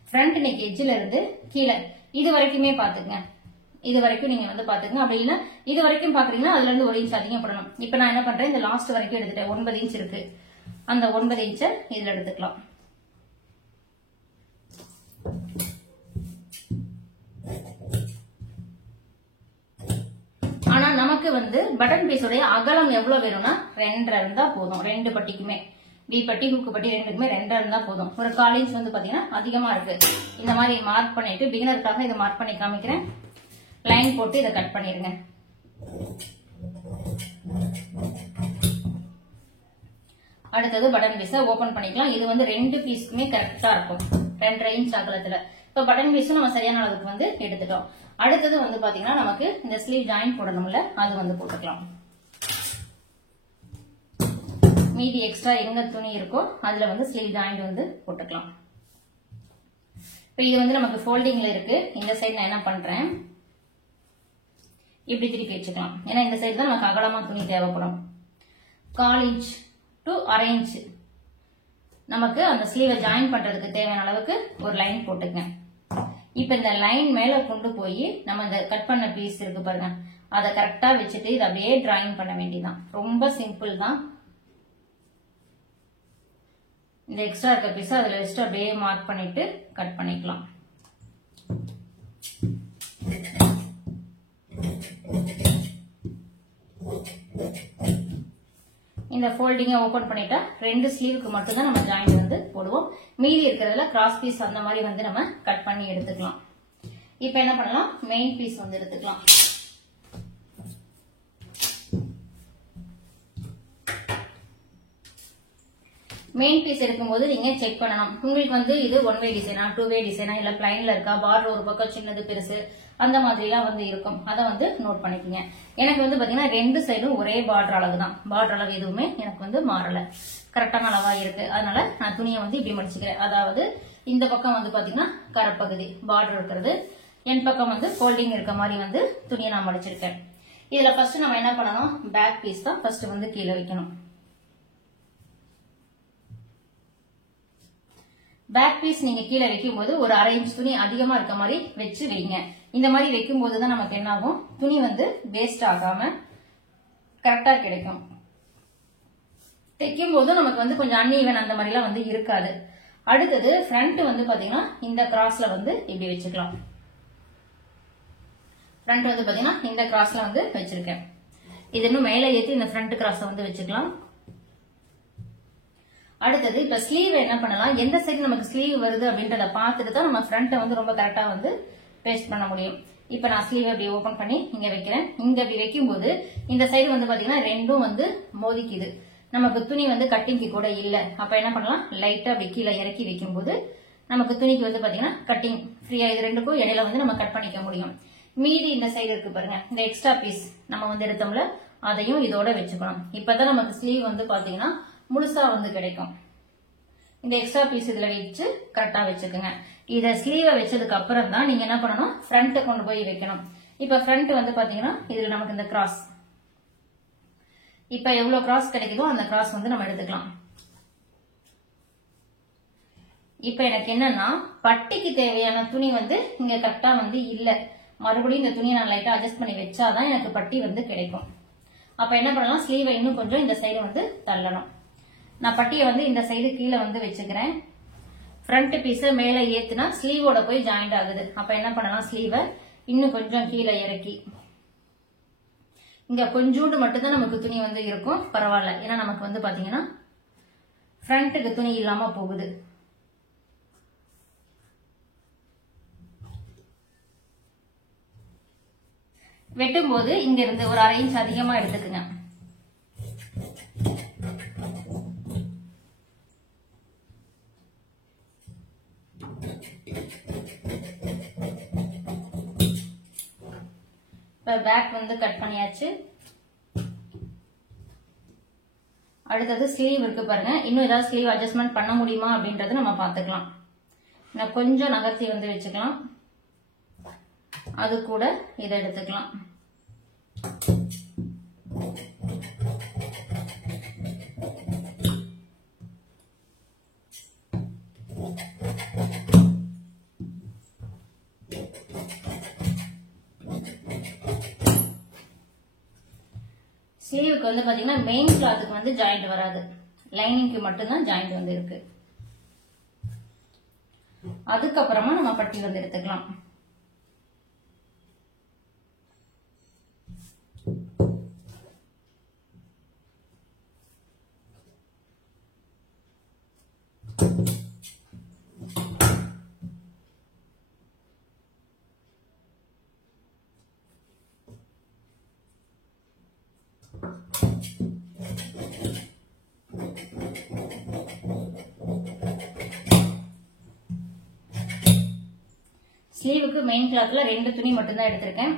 ஃப்ரண்ட் நெக் எட்ஜ்ல இருந்து கீழே இது வரைக்குமே பாத்துங்க. இது வரைக்கும் நீங்க வந்து பாத்துக்கங்க. அப்படி இல்ல இது வரைக்கும் பாக்குறீங்கன்னா அதுல இருந்து 1 இன்ச் அதிகப்படணும். இப்ப நான் என்ன பண்றேன், இந்த லாஸ்ட் வரைக்கும் எடுத்துட்டேன். 9 இன்ச் இருக்கு. அந்த 9 இன்ச்சை இதுல எடுத்துக்கலாம். ஆனா நமக்கு வந்து பட்டன் பீஸோடைய அகலம் எவ்வளவு வேணும்னா 2.5 இருந்தா போதும். 2 பட்டிக்குமே, வி பட்டி ஹூக்கு பட்டி ரெண்டுக்குமே 2.5 இருந்தா போதும். ஒரு 1/4 இன்ச் வந்து பாத்தீங்கன்னா அதிகமா இருக்கு. இந்த மாதிரி மார்க் பண்ணிட்டு பிகினருக்காக இதை மார்க் பண்ணி காமிக்கிறேன். லைன் போட்டு இதை கட் பண்ணிருங்க. அடுத்தது பட்டன் பீஸை ஓபன் பண்ணிக்கலாம். இது வந்து 2 பீஸ்க்குமே கரெக்டா இருக்கும். 2.5 இன்ச் அகலத்துல. இப்ப பட்டன் பீஸும் நம்ம சரியான அளவுக்கு வந்து எடுத்துட்டோம். அடுத்தது வந்து பாத்தீங்கன்னா நமக்கு இந்த ஸ்லீவ் ஜாயின் போடணும்ல, அது வந்து போட்டுக்கலாம். மீதி எக்ஸ்ட்ரா எங்க துணி இருக்கோ அதுல வந்து ஸ்லீவ் ஜாயிண்ட் வந்து போட்டுக்கலாம். இப்ப இது வந்து நமக்கு ஃபோல்டிங்ல இருக்கு. இந்த சைடு நான் என்ன பண்றேன், இப்படி திருப்பி வச்சுக்கலாம். ஏன்னா இந்த சைடு தான் நமக்கு அகலமா துணி தேவைப்படும். 1/4 இன்ச் டு 1/2 இன்ச் நமக்கு அந்த ஸ்லீவை ஜாயின் பண்றதுக்கு தேவையான அளவுக்கு ஒரு லைன் போட்டுங்க. இப்ப இந்த லைன் மேல கொண்டு போய் நம்ம இந்த கட் பண்ண பீஸ் இருக்கு பாருங்க, அதை கரெக்டா வச்சுட்டு இதை அப்படியே டிராயிங் பண்ண வேண்டியதான். ரொம்ப சிம்பிள் தான். இந்த எக்ஸ்ட்ரா இருக்க பீஸ் அதுல வச்சுட்டு அப்படியே மார்க் பண்ணிட்டு கட் பண்ணிக்கலாம். இந்த ஃபோல்டிங்கை ஓபன் பண்ணிட்டா ரெண்டு ஸ்லீவுக்கு மட்டும் தான் நம்ம ஜாயிண்ட் வந்து போடுவோம். மீதி இருக்கிறதுல கிராஸ் பீஸ் அந்த மாதிரி வந்து நம்ம கட் பண்ணி எடுத்துக்கலாம். இப்போ என்ன பண்ணலாம், மெயின் பீஸ் வந்து எடுத்துக்கலாம். மெயின் பீஸ் எடுக்கும்போது நீங்க செக் பண்ணணும், உங்களுக்கு வந்து இது ஒன் வே டிசைனா, டூ வே டிசைனா, இல்ல பிளைன்ல இருக்கா, பார்டர் ஒரு பக்கம் சின்னது பெருசு அந்த மாதிரி எல்லாம் வந்து இருக்கும். அதை வந்து நோட் பண்ணிக்கோங்க. எனக்கு வந்து பாத்தீங்கன்னா ரெண்டு சைடும் ஒரே பார்டர் அளவு தான், பார்டர் அளவு எதுவுமே எனக்கு வந்து மாறல, கரெக்டான அளவா இருக்கு. அதனால நான் துணியை வந்து இப்படி மடிச்சுக்கிறேன். அதாவது இந்த பக்கம் வந்து பாத்தீங்கன்னா கரப்பகுதி பார்டர் இருக்கிறது, என் பக்கம் வந்து ஃபோல்டிங் இருக்க மாதிரி வந்து துணியை நான் மடிச்சிருக்கேன். இதுல ஃபர்ஸ்ட் நம்ம என்ன பண்ணணும், பேக் பீஸ் தான் ஃபர்ஸ்ட் வந்து கீழே வைக்கணும். பேக் பீஸ் நீங்க கீழே வைக்கும் போது ஒரு 1/2 இன்ச் துணி அதிகமா இருக்க மாதிரி வச்சு வைங்க. இந்த மாதிரி வைக்கும் போதுதான் நமக்கு என்ன ஆகும், துணி வந்து வேஸ்ட் ஆகாம கரெக்டா கிடைக்கும். தைக்கும் போது நமக்கு வந்து கொஞ்சம் அன்ஈவன் அந்த மாதிரி எல்லாம் வந்து இருக்காது. அடுத்தது ஃப்ரண்ட் வந்து பாத்தீங்கன்னா இந்த கிராஸ்ல வந்து இப்படி வச்சுக்கலாம். ஃப்ரண்ட் வந்து பாத்தீங்கன்னா இந்த கிராஸ்ல வந்து வச்சிருக்கேன். இது இன்னும் மேல ஏற்றி இந்த ஃப்ரண்ட் கிராஸ் வந்து வச்சுக்கலாம். அடுத்தது இப்ப ஸ்லீவ் என்ன பண்ணலாம், எந்த சைடு நமக்கு ஸ்லீவ் வருது அப்படின்றத பார்த்துட்டு தான் நம்ம ஃப்ரண்ட்டை வந்து ரொம்ப கரெக்டா வந்து பேஸ்ட் பண்ண முடியும். இப்ப நான் ஸ்லீவ் அப்படி ஓபன் பண்ணி இங்க வைக்கிறேன். இங்க அப்படி வைக்கும் போது இந்த சைடு வந்து பாத்தீங்கன்னா ரெண்டும் வந்து மோதிக்குது, நமக்கு துணி வந்து கட்டிங்க்கு கூட இல்ல. அப்ப என்ன பண்ணலாம், லைட்டா அப்படி கீழே இறக்கி வைக்கும் போது நமக்கு துணிக்கு வந்து பாத்தீங்கன்னா கட்டிங் ஃப்ரீயா இது ரெண்டுக்கும் இடையில வந்து நம்ம கட் பண்ணிக்க முடியும். மீதி இந்த சைடு இருக்கு பாருங்க, இந்த எக்ஸ்ட்ரா பீஸ் நம்ம வந்து எடுத்தோம்ல, அதையும் இதோட வச்சுக்கணும். இப்பதான் நமக்கு ஸ்லீவ் வந்து பாத்தீங்கன்னா முழுசா வந்து கிடைக்கும். இந்த எக்ஸ்ட்ரா பீஸ் இதுல வச்சு கரெக்டா வச்சுக்கோங்க. இத ஸ்லீவ வச்சதுக்கு அப்புறம் தான் நீங்க என்ன பண்ணணும், ஃப்ரண்ட் கொண்டு போய் வைக்கணும். இப்ப ஃப்ரண்ட் வந்து பாத்தீங்கன்னா இதுல நமக்கு இந்த கிராஸ், இப்ப எவ்வளவு கிராஸ் கிடைக்குதோ அந்த கிராஸ் வந்து நம்ம எடுத்துக்கலாம். இப்ப எனக்கு என்னன்னா, பட்டிக்கு தேவையான துணி வந்து இங்க கரெக்டா வந்து இல்ல. மறுபடியும் இந்த துணியை நான் லைட்டா அட்ஜஸ்ட் பண்ணி வச்சாதான் எனக்கு பட்டி வந்து கிடைக்கும். அப்ப என்ன பண்ணலாம், ஸ்லீவை இன்னும் கொஞ்சம் இந்த சைடு வந்து தள்ளணும். நான் பட்டியை வந்து இந்த சைடு கீழே வந்து வச்சுக்கிறேன். ஃப்ரண்ட் பீஸ மேல ஏத்துனா ஸ்லீவோட போய் ஜாயிண்ட் ஆகுது. அப்ப என்ன பண்ணலாம், ஸ்லீவை இன்னும் கொஞ்சம் கீழே இறக்கி, இங்க கொஞ்சோண்டு மட்டும்தான் நமக்கு துணி வந்து இருக்கும், பரவாயில்ல. ஏன்னா நமக்கு வந்து பாத்தீங்கன்னா ஃப்ரண்ட்டுக்கு துணி இல்லாம போகுது. வெட்டும் போது இங்க இருந்து ஒரு 1/2 இன்ச் அதிகமா எடுத்துக்குங்க. பேக் வந்து கட் பண்ணியாச்சு. அடுத்தது ஸ்லீவ் இருக்கு பாருங்க, இன்னும் ஏதாவது ஸ்லீவ் அட்ஜஸ்ட்மெண்ட் பண்ண முடியுமா அப்படின்றது நம்ம பாத்துக்கலாம். நான் கொஞ்சம் நகர்த்தி வந்து வச்சுக்கலாம், அது கூட இதை எடுத்துக்கலாம். ஸ்லீவுக்கு வந்து பாத்தீங்கன்னா மெயின் கிளாத்துக்கு வந்து ஜாயிண்ட் வராது, லைனிங்க்கு மட்டும்தான் ஜாயிண்ட் வந்து இருக்கு. அதுக்கப்புறமா நம்ம பட்டி வந்து எடுத்துக்கலாம். ஸ்லீவுக்கு மெயின் கிளாத்ல 2 துணி மட்டும்தான் எடுத்திருக்கேன்.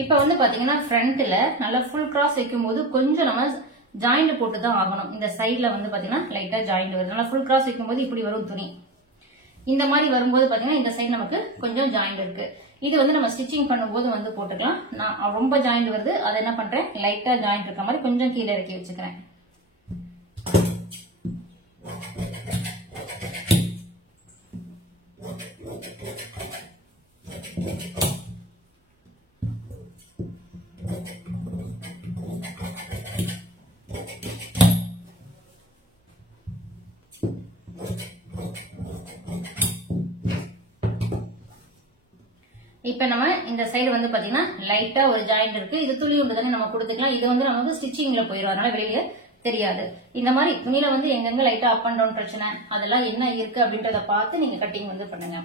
இப்ப வந்து பாத்தீங்கன்னா ஃப்ரண்ட்ல நல்லா ஃபுல் கிராஸ் வைக்கும் போது கொஞ்சம் நம்ம ஜாயிண்ட் போட்டு தான் ஆகணும். இந்த சைட்ல வந்து பாத்தீங்கன்னா லைட்டா ஜாயிண்ட் வருது. நல்லா ஃபுல் கிராஸ் வைக்கும் போது இப்படி வரும் துணி. இந்த மாதிரி வரும்போது பாத்தீங்கன்னா இந்த சைடு நமக்கு கொஞ்சம் ஜாயிண்ட் இருக்கு. இது வந்து நம்ம ஸ்டிச்சிங் பண்ணும்போது வந்து போட்டுக்கலாம். நான் ரொம்ப ஜாயிண்ட் வருது, அதை என்ன பண்றேன், லைட்டா ஜாயிண்ட் இருக்க மாதிரி கொஞ்சம் கீழே இறக்கி வச்சுக்கிறேன். இப்ப நம்ம இந்த சைடு வந்து பாத்தீங்கன்னா லைட்டா ஒரு ஜாயிண்ட் இருக்கு. இது துளி உண்டு தானே நம்ம கொடுத்துக்கலாம். இது வந்து நமக்கு ஸ்டிச்சிங்ல போயிடும், அதனால வெளியில தெரியாது. இந்த மாதிரி துணியில வந்து எங்கெங்க லைட்டா அப் அண்ட் டவுன் பிரச்சனை அதெல்லாம் என்ன இருக்கு அப்படின்றத பார்த்து நீங்க கட்டிங் வந்து பண்ணுங்க.